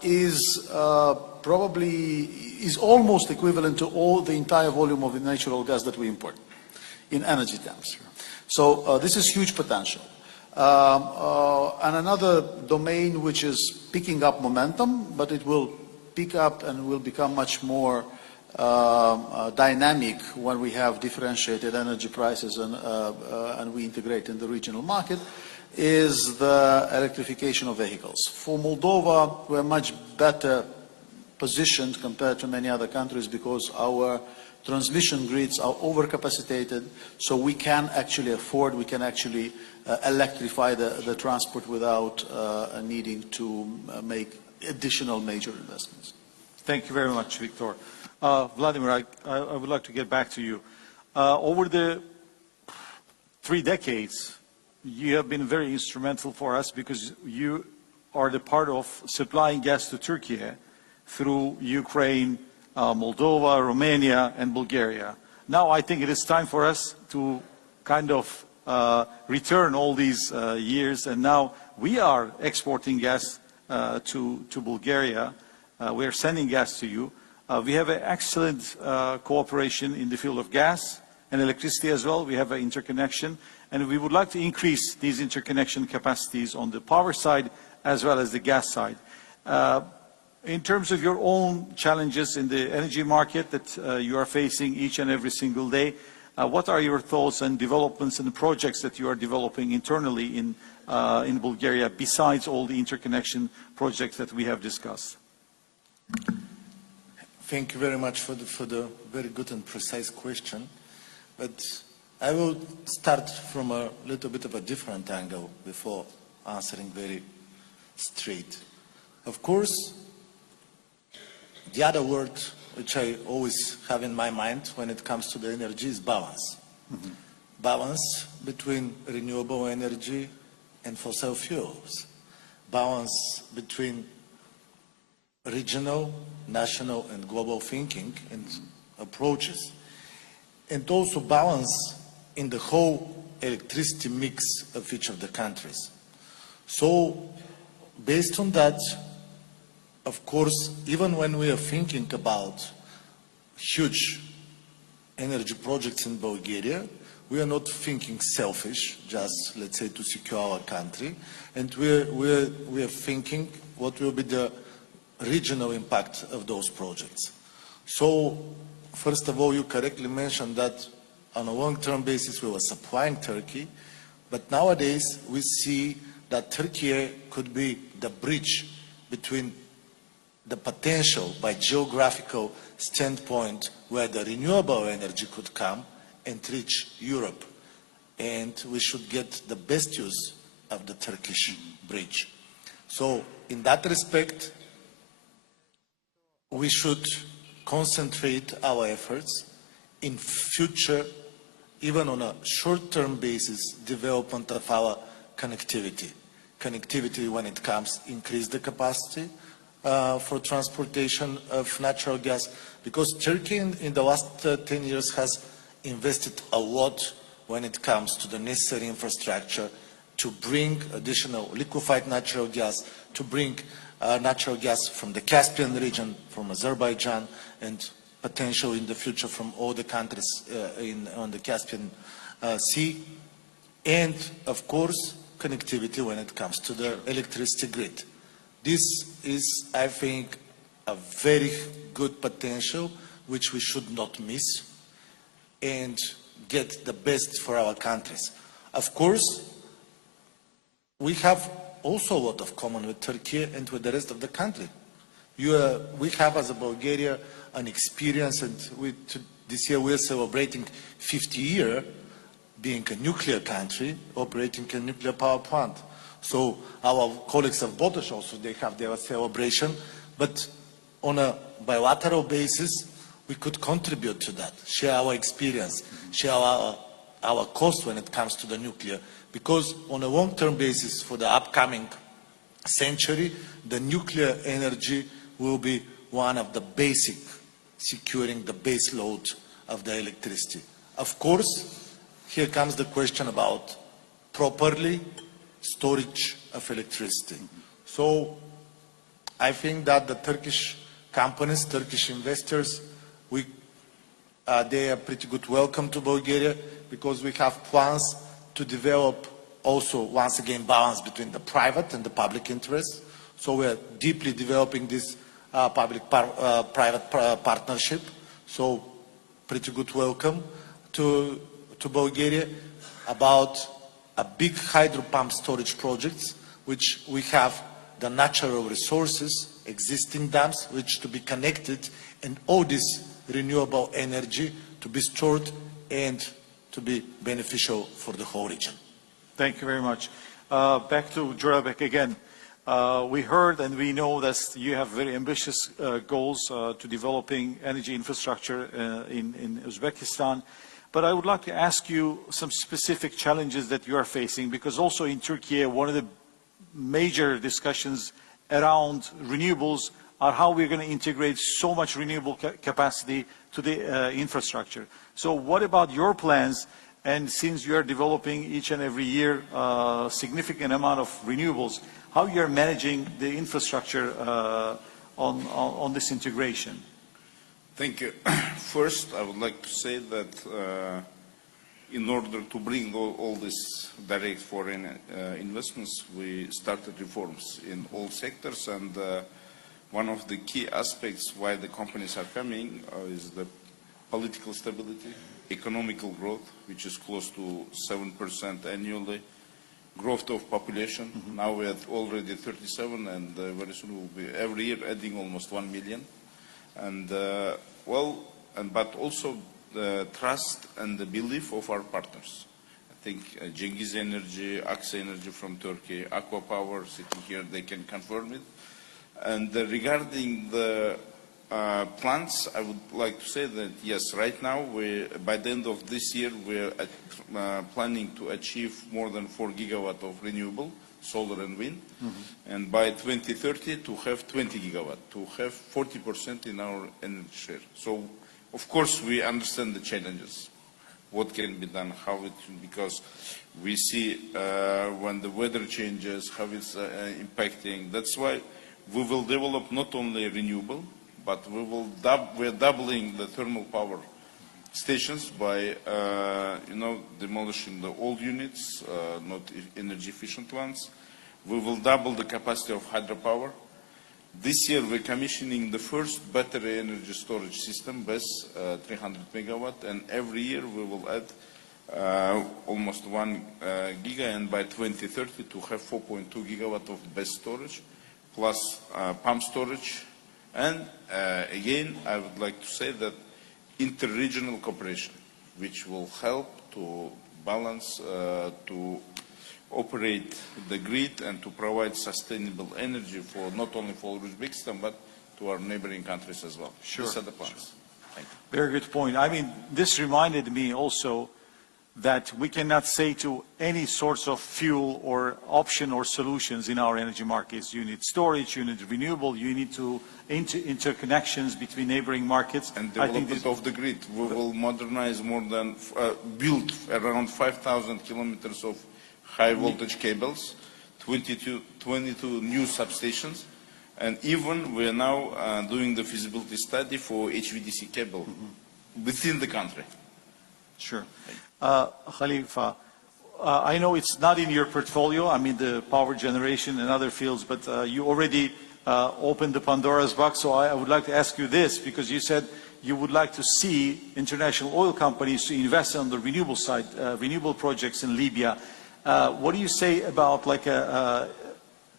is almost equivalent to the entire volume of the natural gas that we import in energy terms. So this is huge potential. And another domain which is picking up momentum, but it will pick up and will become much more dynamic when we have differentiated energy prices and we integrate in the regional market, is the electrification of vehicles. For Moldova, we're much better positioned compared to many other countries because our transmission grids are overcapacitated, so we can actually electrify the transport without needing to make additional major investments. Thank you very much, Victor. Vladimir, I would like to get back to you. Over the 3 decades, you have been very instrumental for us because you are the part of supplying gas to Turkey through Ukraine, Moldova, Romania, and Bulgaria. Now I think it is time for us to kind of return all these years, and now we are exporting gas to Bulgaria. We are sending gas to you. We have an excellent cooperation in the field of gas and electricity as well. We have an interconnection, and we would like to increase these interconnection capacities on the power side as well as the gas side. In terms of your own challenges in the energy market that you are facing each and every single day, what are your thoughts and developments and projects that you are developing internally in Bulgaria besides all the interconnection projects that we have discussed? Thank you very much for the very good and precise question. But I will start from a little bit of a different angle before answering very straight. Of course, the other word which I always have in my mind when it comes to the energy is balance. Mm-hmm. Balance between renewable energy and fossil fuels. Balance between regional, national, and global thinking and approaches. And also balance in the whole electricity mix of each of the countries. So, based on that, of course, even when we are thinking about huge energy projects in Bulgaria, we are not thinking selfish, just, let's say, to secure our country. And we are thinking what will be the regional impact of those projects. So, first of all, you correctly mentioned that on a long-term basis we were supplying Turkey, but nowadays we see that Turkey could be the bridge between the potential by geographical standpoint where the renewable energy could come and reach Europe. And we should get the best use of the Turkish bridge. So in that respect, we should concentrate our efforts in future, even on a short-term basis, development of our connectivity. Connectivity when it comes, increase the capacity for transportation of natural gas, because Turkey in the last 10 years has invested a lot when it comes to the necessary infrastructure to bring additional liquefied natural gas, to bring natural gas from the Caspian region, from Azerbaijan, and potentially in the future from all the countries on the Caspian Sea, and of course connectivity when it comes to the electricity grid. This is, I think, a very good potential which we should not miss and get the best for our countries. Of course, we have also a lot of common with Turkey and with the rest of the country. We have as a Bulgaria an experience, and this year we are celebrating 50 years being a nuclear country, operating a nuclear power plant. So our colleagues of Botosh also, they have their celebration, but on a bilateral basis, we could contribute to that, share our experience, share our cost when it comes to the nuclear, because on a long-term basis for the upcoming century, the nuclear energy will be one of the basic securing the base load of the electricity. Of course, here comes the question about properly storage of electricity. So I think that the Turkish companies, Turkish investors, they are pretty good welcome to Bulgaria, because we have plans to develop also, once again, balance between the private and the public interests. So we are deeply developing this public-private partnership. So pretty good welcome to Bulgaria. About a big hydro pump storage projects, which we have the natural resources, existing dams, which to be connected, and all this renewable energy to be stored and to be beneficial for the whole region. Thank you very much. Back to Jorabek again. We heard and we know that you have very ambitious goals to developing energy infrastructure in Uzbekistan. But I would like to ask you some specific challenges that you are facing, because also in Turkey, one of the major discussions around renewables are how we're going to integrate so much renewable capacity to the infrastructure. So what about your plans? And since you are developing each and every year a significant amount of renewables, how you're managing the infrastructure on this integration? Thank you. First, I would like to say that in order to bring all these direct foreign investments, we started reforms in all sectors, and one of the key aspects why the companies are coming is the political stability, economical growth, which is close to 7% annually, growth of population. Now we are already 37, and very soon we'll be every year adding almost 1 million. And but also the trust and the belief of our partners. I think Cengiz Energy, Aksa Energy from Turkey, Aqua Power sitting here, they can confirm it. And regarding the plants, I would like to say that yes, right now, by the end of this year, we're planning to achieve more than 4 gigawatt of renewable, solar and wind, and by 2030 to have 20 gigawatt, to have 40% in our energy share. So, of course, we understand the challenges, what can be done, how it, because we see when the weather changes, how it's impacting. That's why we will develop not only renewable, but we're doubling the thermal power stations by, demolishing the old units, not energy efficient ones. We will double the capacity of hydropower. This year we're commissioning the first battery energy storage system, BESS, 300 megawatt, and every year we will add almost 1 giga, and by 2030 to have 4.2 gigawatt of BESS storage, plus pump storage. And again, I would like to say that inter-regional cooperation, which will help to balance, to operate the grid and to provide sustainable energy for not only for Uzbekistan, but to our neighboring countries as well. Sure. These are the plans. Sure. Thank you. Very good point. I mean, this reminded me also that we cannot say to any sorts of fuel or option or solutions in our energy markets. You need storage, you need renewable, you need to interconnections between neighboring markets. And development of the grid. We will modernize more than, build around 5,000 kilometers of high voltage cables, 22 new substations, and even we are now doing the feasibility study for HVDC cable within the country. Sure. Khalifa, I know it's not in your portfolio, I mean the power generation and other fields, but you already opened the Pandora's box, so I would like to ask you this, because you said you would like to see international oil companies to invest on the renewable side, renewable projects in Libya. What do you say about like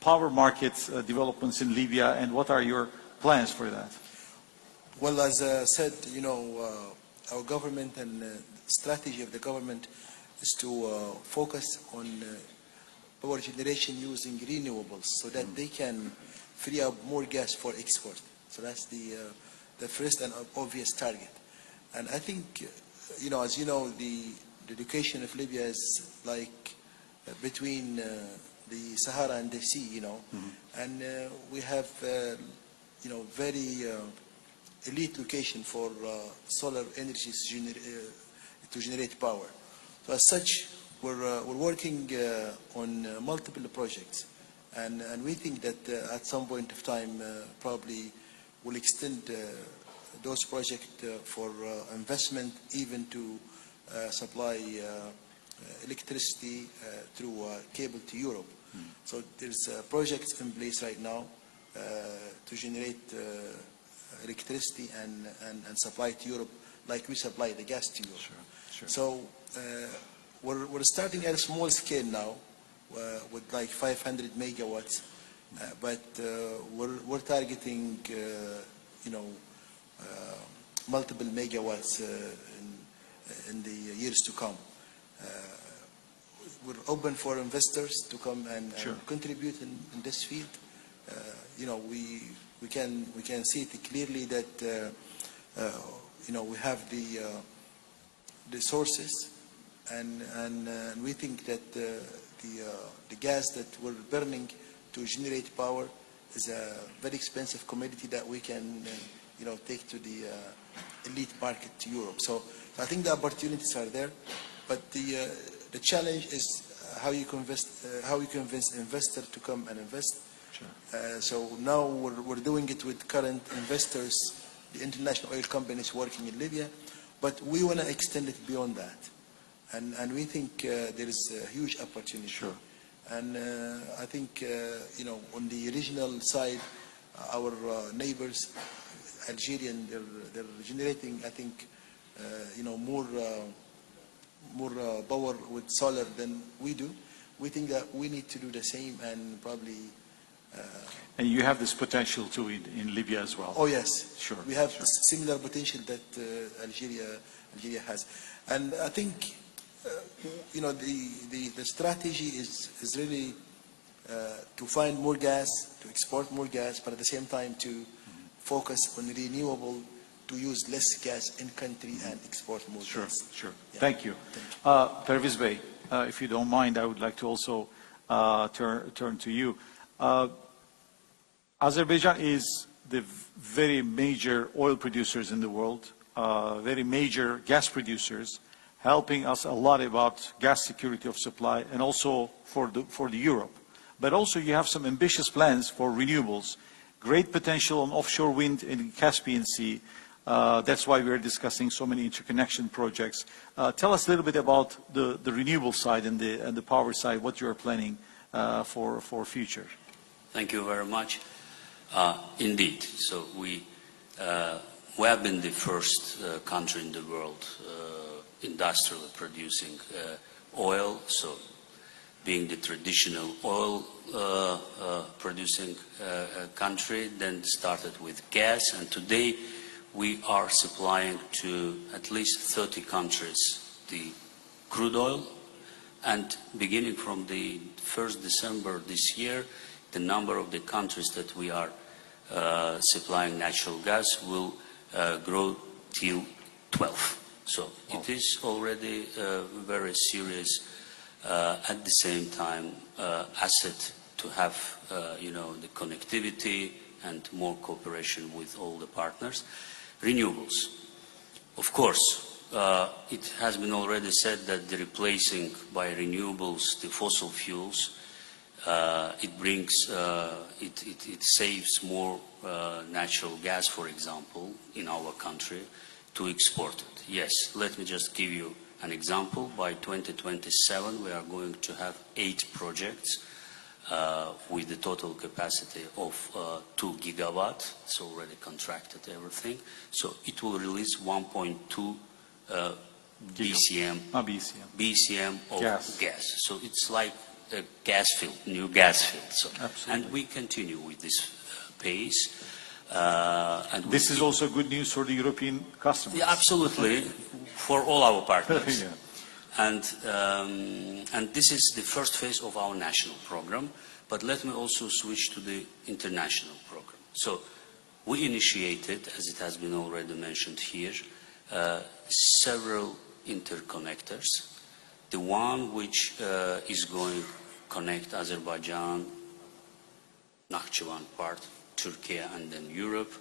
power market developments in Libya, and what are your plans for that? Well, as I said, our government and strategy of the government is to focus on power generation using renewables so that they can free up more gas for export. So that's the first and obvious target. And I think, as you know, the education of Libya is like between the Sahara and the sea, and we have, very elite location for solar energy to generate power. So as such, we're working on multiple projects, and we think that at some point of time, probably we'll extend those projects for investment, even to supply electricity through cable to Europe. So there's projects in place right now to generate electricity and supply to Europe like we supply the gas to Europe. Sure. So we're starting at a small scale now with like 500 megawatts, but we're targeting multiple megawatts in the years to come. We're open for investors to come and contribute in this field. We can see it clearly that we have the sources, and we think that the gas that we're burning to generate power is a very expensive commodity that we can, take to the elite market to Europe. So I think the opportunities are there, but the challenge is how you convince investors to come and invest. Sure. So now we're doing it with current investors, the international oil companies working in Libya, but we want to extend it beyond that. And we think there is a huge opportunity. Sure. And I think, on the regional side, our neighbors, Algerian, they're generating, I think, more power with solar than we do. We think that we need to do the same and probably... and you have this potential too in Libya as well. Oh, yes. Sure. We have similar potential that Algeria has. And I think, the strategy is really to find more gas, to export more gas, but at the same time to focus on renewable, to use less gas in country and export more gas. Sure. Yeah. Thank you. Perviz Bey, if you don't mind, I would like to also turn to you. Azerbaijan is the very major oil producers in the world, very major gas producers, helping us a lot about gas security of supply and also for the Europe. But also you have some ambitious plans for renewables, great potential on offshore wind in Caspian Sea. That's why we're discussing so many interconnection projects. Tell us a little bit about the renewable side and the power side, what you're planning for future. Thank you very much. Indeed, so we have been the first country in the world industrially producing oil, so being the traditional oil producing country, then started with gas, and today we are supplying to at least 30 countries the crude oil, and beginning from the 1st December this year, the number of the countries that we are supplying natural gas will grow till 12. So it is already a very serious, at the same time, asset to have, the connectivity and more cooperation with all the partners. Renewables. Of course, it has been already said that the replacing by renewables the fossil fuels, it brings, it saves more natural gas, for example, in our country to export it. Yes, let me just give you an example. By 2027, we are going to have 8 projects with the total capacity of 2 gigawatt. It's already contracted, everything. So it will release 1.2 BCM of gas. So it's like a gas field, new gas field. So, and we continue with this pace. And this is also good news for the European customers. Yeah, absolutely, for all our partners. Yeah. And this is the first phase of our national program. But let me also switch to the international program. So we initiated, as it has been already mentioned here, several interconnectors. The one which is going to connect Azerbaijan, Nakhchivan part, Turkey, and then Europe.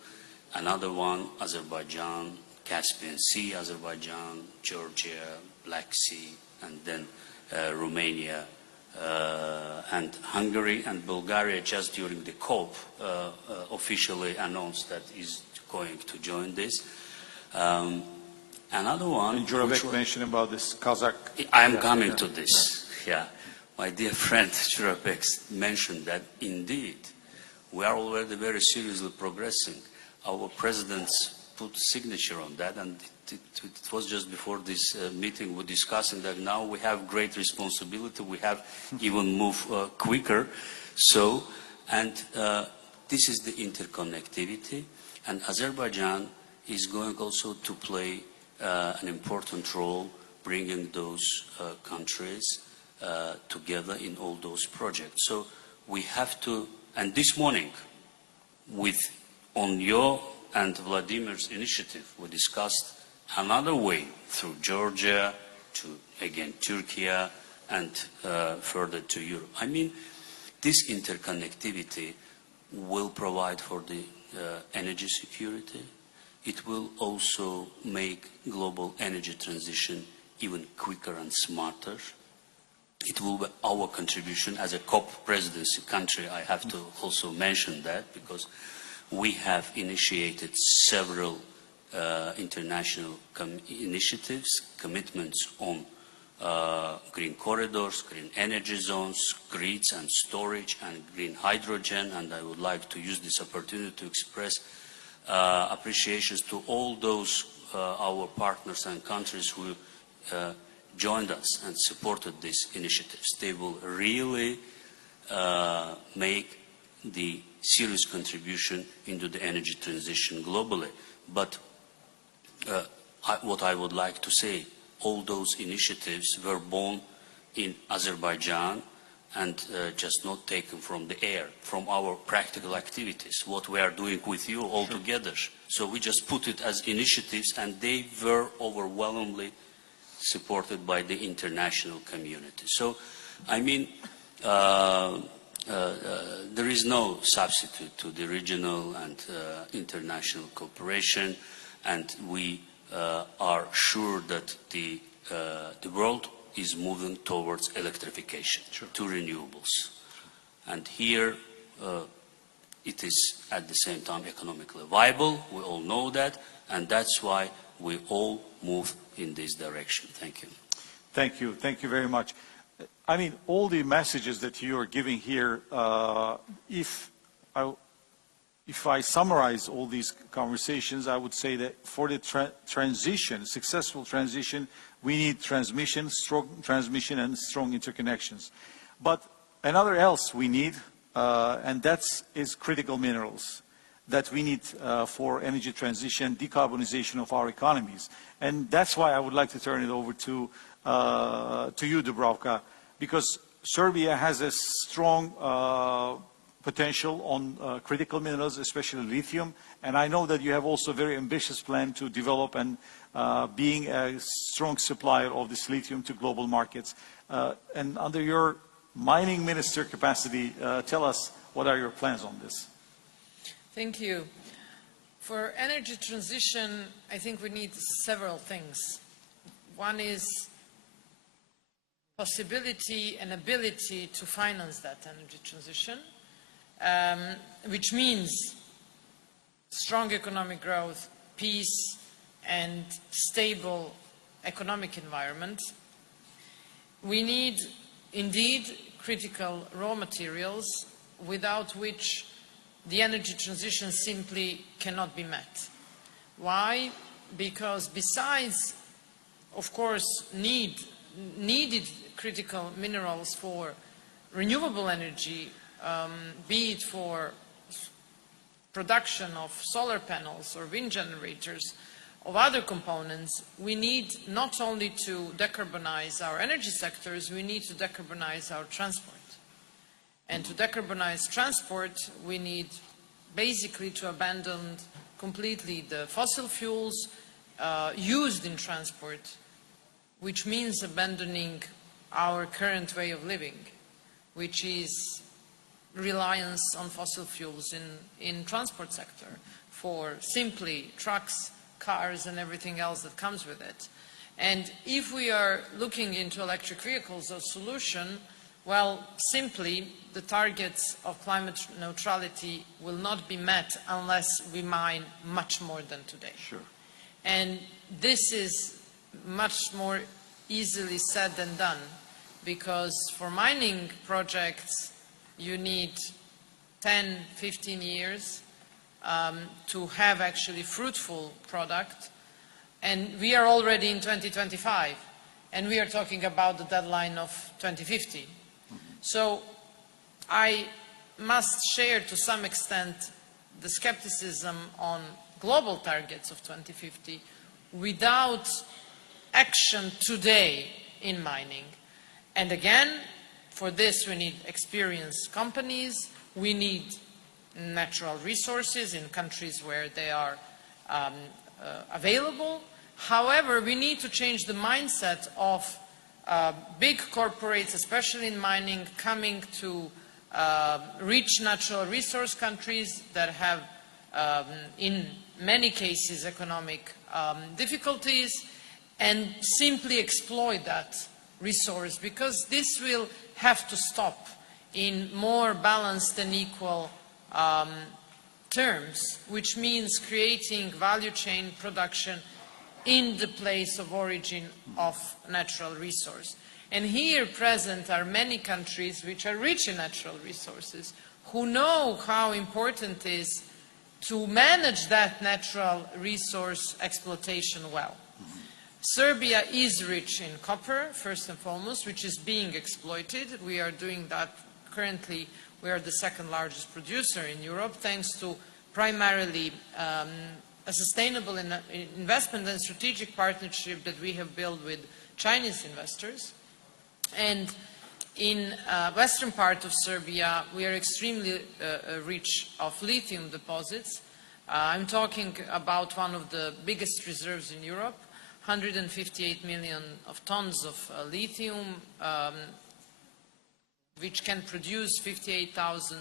Another one, Azerbaijan, Caspian Sea, Azerbaijan, Georgia, Black Sea, and then Romania and Hungary and Bulgaria just during the COP officially announced that is going to join this. Another one... And Jurabek mentioned about this Kazakh... I'm coming to this, yeah. My dear friend Jurabek mentioned that indeed we are already very seriously progressing. Our presidents put signature on that, and it was just before this meeting we're discussing that now we have great responsibility, we have even moved quicker. So, and this is the interconnectivity, and Azerbaijan is going also to play an important role bringing those countries together in all those projects. So we have to, and this morning, on your and Vladimir's initiative, we discussed another way through Georgia to, again, Turkey and further to Europe. I mean, this interconnectivity will provide for the energy security. It will also make global energy transition even quicker and smarter. It will be our contribution as a COP presidency country. I have to also mention that because we have initiated several international initiatives, commitments on green corridors, green energy zones, grids and storage and green hydrogen, and I would like to use this opportunity to express appreciations to all those our partners and countries who joined us and supported these initiatives. They will really make the serious contribution into the energy transition globally. But what I would like to say, all those initiatives were born in Azerbaijan and just not taken from the air, from our practical activities, what we are doing with you all together. So we just put it as initiatives, and they were overwhelmingly supported by the international community. So, I mean, there is no substitute to the regional and international cooperation, and we are sure that the world is moving towards electrification, to renewables. And here it is at the same time economically viable, we all know that, and that's why we all move in this direction. Thank you. Thank you. Thank you very much. I mean, all the messages that you are giving here, if I summarize all these conversations, I would say that for the transition, successful transition, we need transmission, strong transmission and strong interconnections. But another else we need, and that is critical minerals that we need for energy transition, decarbonization of our economies. And that's why I would like to turn it over to you, Dubravka, because Serbia has a strong potential on critical minerals, especially lithium. And I know that you have also a very ambitious plan to develop and being a strong supplier of this lithium to global markets. And under your mining minister capacity, tell us what are your plans on this? Thank you. For energy transition, I think we need several things. One is possibility and ability to finance that energy transition, which means strong economic growth, peace, and stable economic environment. We need, indeed, critical raw materials without which the energy transition simply cannot be met. Why? Because besides, of course, needed critical minerals for renewable energy, be it for production of solar panels or wind generators, of other components, we need not only to decarbonize our energy sectors, we need to decarbonize our transport. And to decarbonize transport, we need basically to abandon completely the fossil fuels used in transport, which means abandoning our current way of living, which is reliance on fossil fuels in transport sector for simply trucks, cars, and everything else that comes with it. And if we are looking into electric vehicles as a solution, well, simply the targets of climate neutrality will not be met unless we mine much more than today. Sure. And this is much more easily said than done, because for mining projects you need 10, 15 years to have actually fruitful product, and we are already in 2025 and we are talking about the deadline of 2050. So I must share to some extent the skepticism on global targets of 2050 without action today in mining. And again, for this we need experienced companies, we need natural resources in countries where they are available. However, we need to change the mindset of big corporates, especially in mining, coming to rich natural resource countries that have, in many cases, economic difficulties, and simply exploit that resource, because this will have to stop in more balanced and equal terms, which means creating value chain production in the place of origin of natural resource. And here present are many countries which are rich in natural resources, who know how important it is to manage that natural resource exploitation well. Serbia is rich in copper, first and foremost, which is being exploited. We are doing that currently. We are the second largest producer in Europe, thanks to primarily a sustainable investment and strategic partnership that we have built with Chinese investors. And in western part of Serbia, we are extremely rich of lithium deposits. I'm talking about one of the biggest reserves in Europe, 158 million of tons of lithium, which can produce 58,000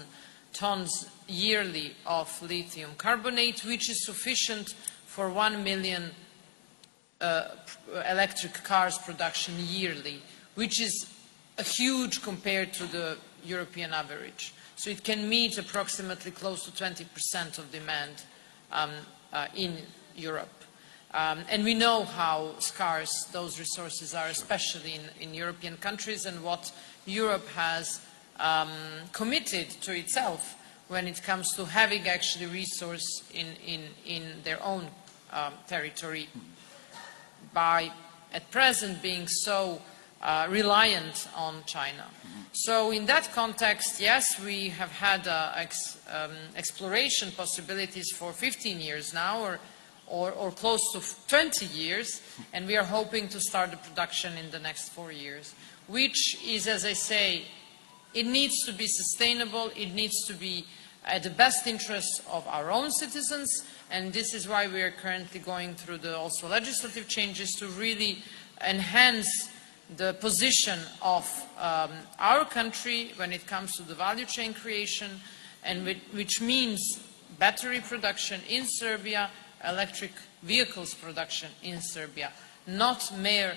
tons yearly of lithium carbonate, which is sufficient for 1 million electric cars production yearly, which is a huge compared to the European average. So it can meet approximately close to 20% of demand in Europe. And we know how scarce those resources are, especially in European countries, and what Europe has committed to itself when it comes to having actually resource in their own territory, by at present being so reliant on China. So in that context, yes, we have had exploration possibilities for 15 years now, or close to 20 years, and we are hoping to start the production in the next 4 years, which is, as I say, it needs to be sustainable, it needs to be at the best interest of our own citizens, and this is why we are currently going through the also legislative changes to really enhance the position of our country when it comes to the value chain creation, and which means battery production in Serbia, electric vehicles production in Serbia, not mere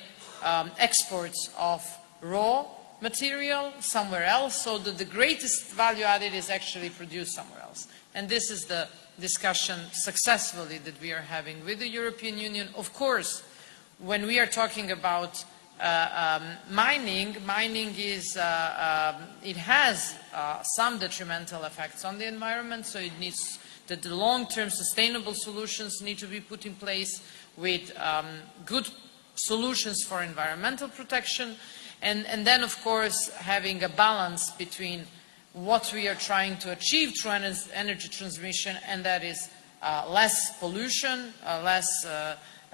exports of raw material somewhere else, so that the greatest value added is actually produced somewhere else. And this is the discussion successfully that we are having with the European Union. Of course, when we are talking about mining is, it has some detrimental effects on the environment, so it needs that the long-term sustainable solutions need to be put in place with good solutions for environmental protection, and then, of course, having a balance between what we are trying to achieve through energy transmission, and that is less pollution, less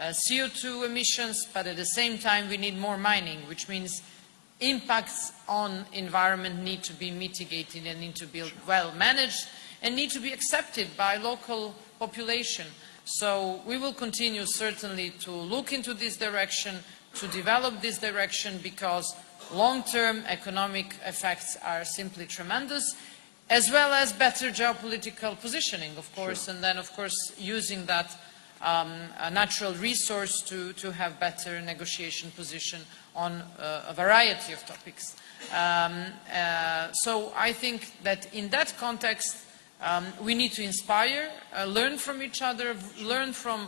CO2 emissions, but at the same time we need more mining, which means impacts on environment need to be mitigated and need to be well managed and need to be accepted by local population. So we will continue certainly to look into this direction, to develop this direction, because long-term economic effects are simply tremendous, as well as better geopolitical positioning, of course, and then, of course, using that a natural resource to have better negotiation position on a variety of topics. So I think that in that context, we need to inspire, learn from each other, learn from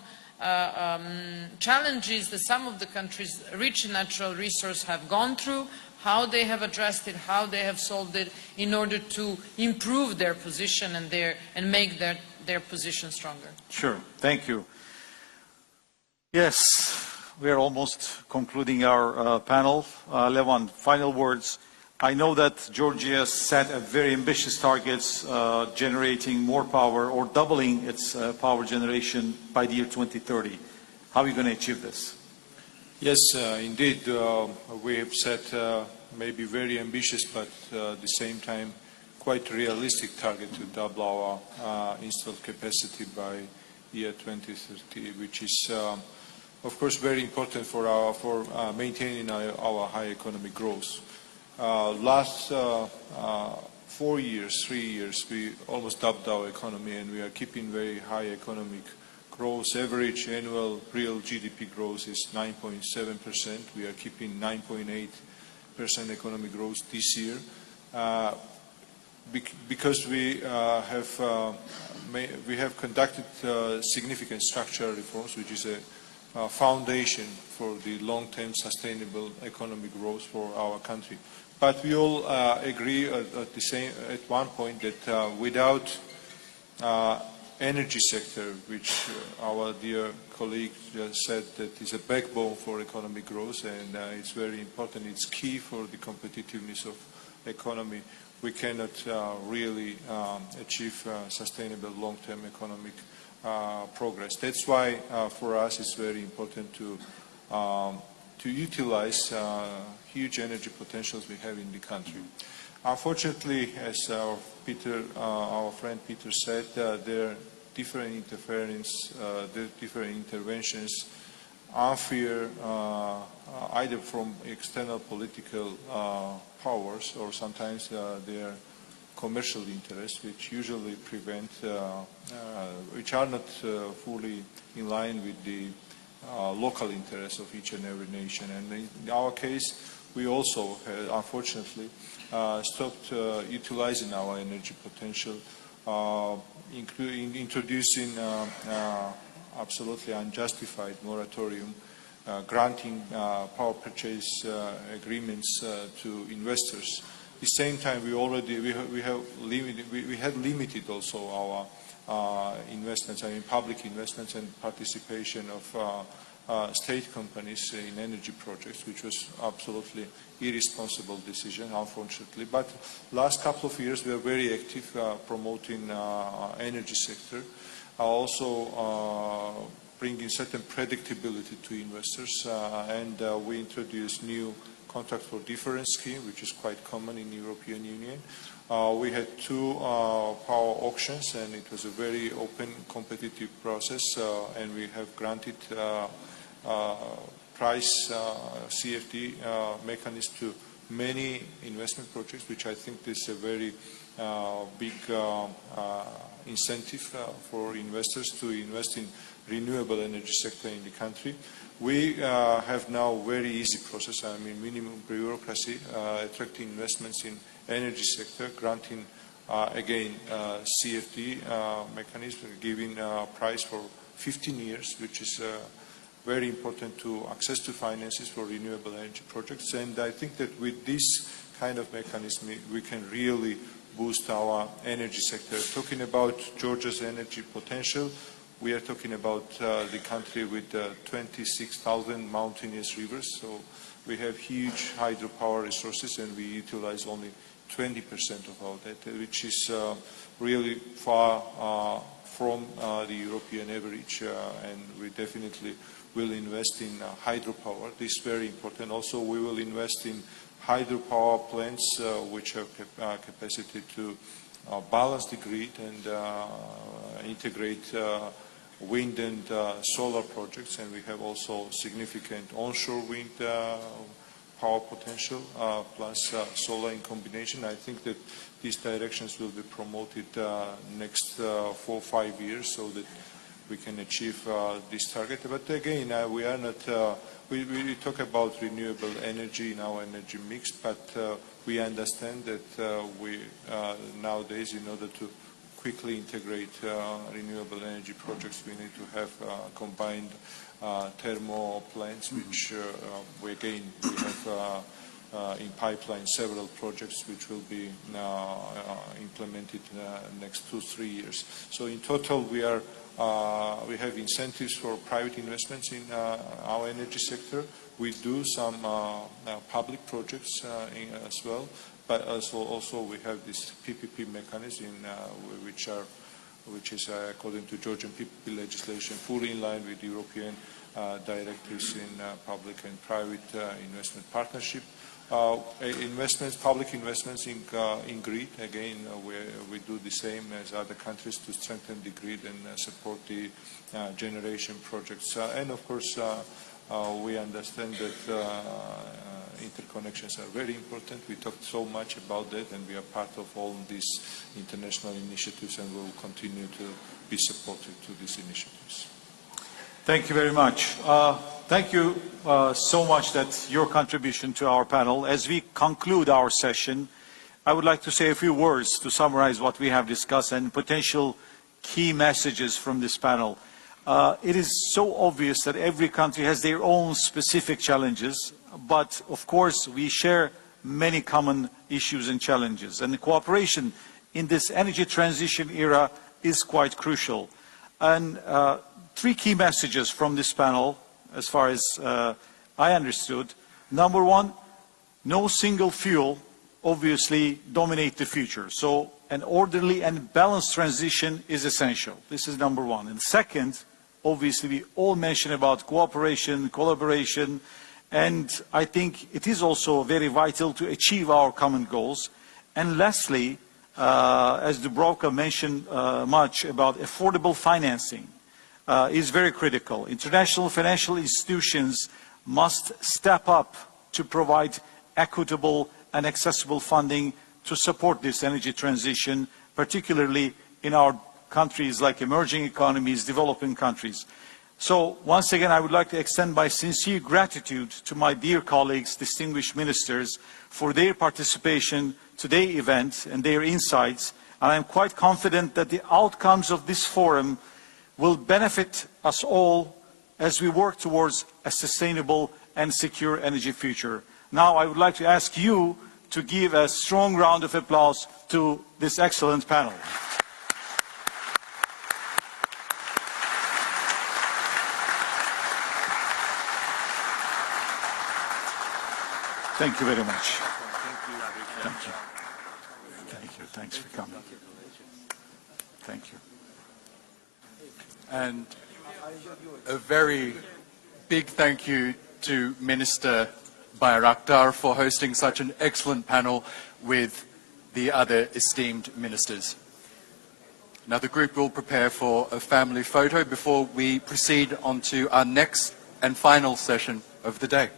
challenges that some of the countries rich in natural resource have gone through, how they have addressed it, how they have solved it, in order to improve their position and make their position stronger. Sure, thank you. Yes, we are almost concluding our panel. Levan, final words. I know that Georgia set a very ambitious targets, generating more power or doubling its power generation by the year 2030. How are you going to achieve this? Yes, indeed, we have set maybe very ambitious, but at the same time quite realistic target to double our installed capacity by year 2030, which is of course very important for maintaining our high economic growth. Last 4 years, 3 years, we almost doubled our economy, and we are keeping very high economic growth. Average annual real GDP growth is 9.7%. We are keeping 9.8% economic growth this year. Because we have conducted significant structural reforms, which is a foundation for the long-term sustainable economic growth for our country. But we all agree at one point that without energy sector, which our dear colleague just said that is a backbone for economic growth, and it's very important, it's key for the competitiveness of economy, we cannot really achieve sustainable long-term economic progress. That's why for us it's very important to utilize huge energy potentials we have in the country. Unfortunately, as our friend Peter said, there are different interventions, unfair, either from external political powers or sometimes their commercial interests, which usually prevent, which are not fully in line with the local interests of each and every nation. And in our case, we also, unfortunately, stopped utilizing our energy potential, including introducing absolutely unjustified moratorium, granting power purchase agreements to investors. At the same time, we had limited also our investments, I mean public investments and participation of state companies in energy projects, which was absolutely irresponsible decision, unfortunately. But last couple of years we are very active promoting energy sector, also bringing certain predictability to investors, and we introduced new contract for difference scheme, which is quite common in the European Union. We had 2 power auctions, and it was a very open, competitive process, and we have granted price CFD mechanism to many investment projects, which I think is a very big incentive for investors to invest in renewable energy sector in the country. We have now very easy process, I mean minimum bureaucracy, attracting investments in energy sector, granting again CFD mechanism, giving price for 15 years, which is very important to access to finances for renewable energy projects. And I think that with this kind of mechanism we can really boost our energy sector. Talking about Georgia's energy potential, we are talking about the country with 26,000 mountainous rivers, so we have huge hydropower resources, and we utilize only 20% of our data, which is really far from the European average, and we definitely will invest in hydropower. This is very important. Also, we will invest in hydropower plants which have capacity to balance the grid and integrate wind and solar projects, and we have also significant onshore wind power potential plus solar in combination. I think that these directions will be promoted next 4 or 5 years so that we can achieve this target. But again, we are not, we talk about renewable energy in our energy mix, but we understand that we nowadays, in order to quickly integrate renewable energy projects, we need to have combined thermal plants, which we have in pipeline several projects which will be implemented next 2-3 years. So in total, we have incentives for private investments in our energy sector. We do some public projects as well, but also we have this PPP mechanism, which is according to Georgian PPP legislation, fully in line with European directives in public and private investment partnership. Public investments in grid, again, we do the same as other countries to strengthen the grid and support the generation projects. And of course, we understand that interconnections are very important. We talked so much about that, and we are part of all these international initiatives, and we will continue to be supportive to these initiatives. Thank you very much. Thank you so much. That's your contribution to our panel. As we conclude our session, I would like to say a few words to summarize what we have discussed and potential key messages from this panel. It is so obvious that every country has their own specific challenges, but of course we share many common issues and challenges. And the cooperation in this energy transition era is quite crucial. And three key messages from this panel, as far as I understood. Number one, no single fuel obviously dominate the future. So an orderly and balanced transition is essential. This is number one. And second, obviously we all mention about cooperation, collaboration, and I think it is also very vital to achieve our common goals. And lastly, as Dubravka mentioned much about affordable financing, is very critical. International financial institutions must step up to provide equitable and accessible funding to support this energy transition, particularly in our countries like emerging economies, developing countries. So once again, I would like to extend my sincere gratitude to my dear colleagues, distinguished ministers, for their participation today's event and their insights. And I am quite confident that the outcomes of this forum will benefit us all as we work towards a sustainable and secure energy future. Now I would like to ask you to give a strong round of applause to this excellent panel. Thank you very much. Thank you. Thank you. Thanks for coming. Thank you. And a very big thank you to Minister Bayraktar for hosting such an excellent panel with the other esteemed ministers. Now the group will prepare for a family photo before we proceed on to our next and final session of the day.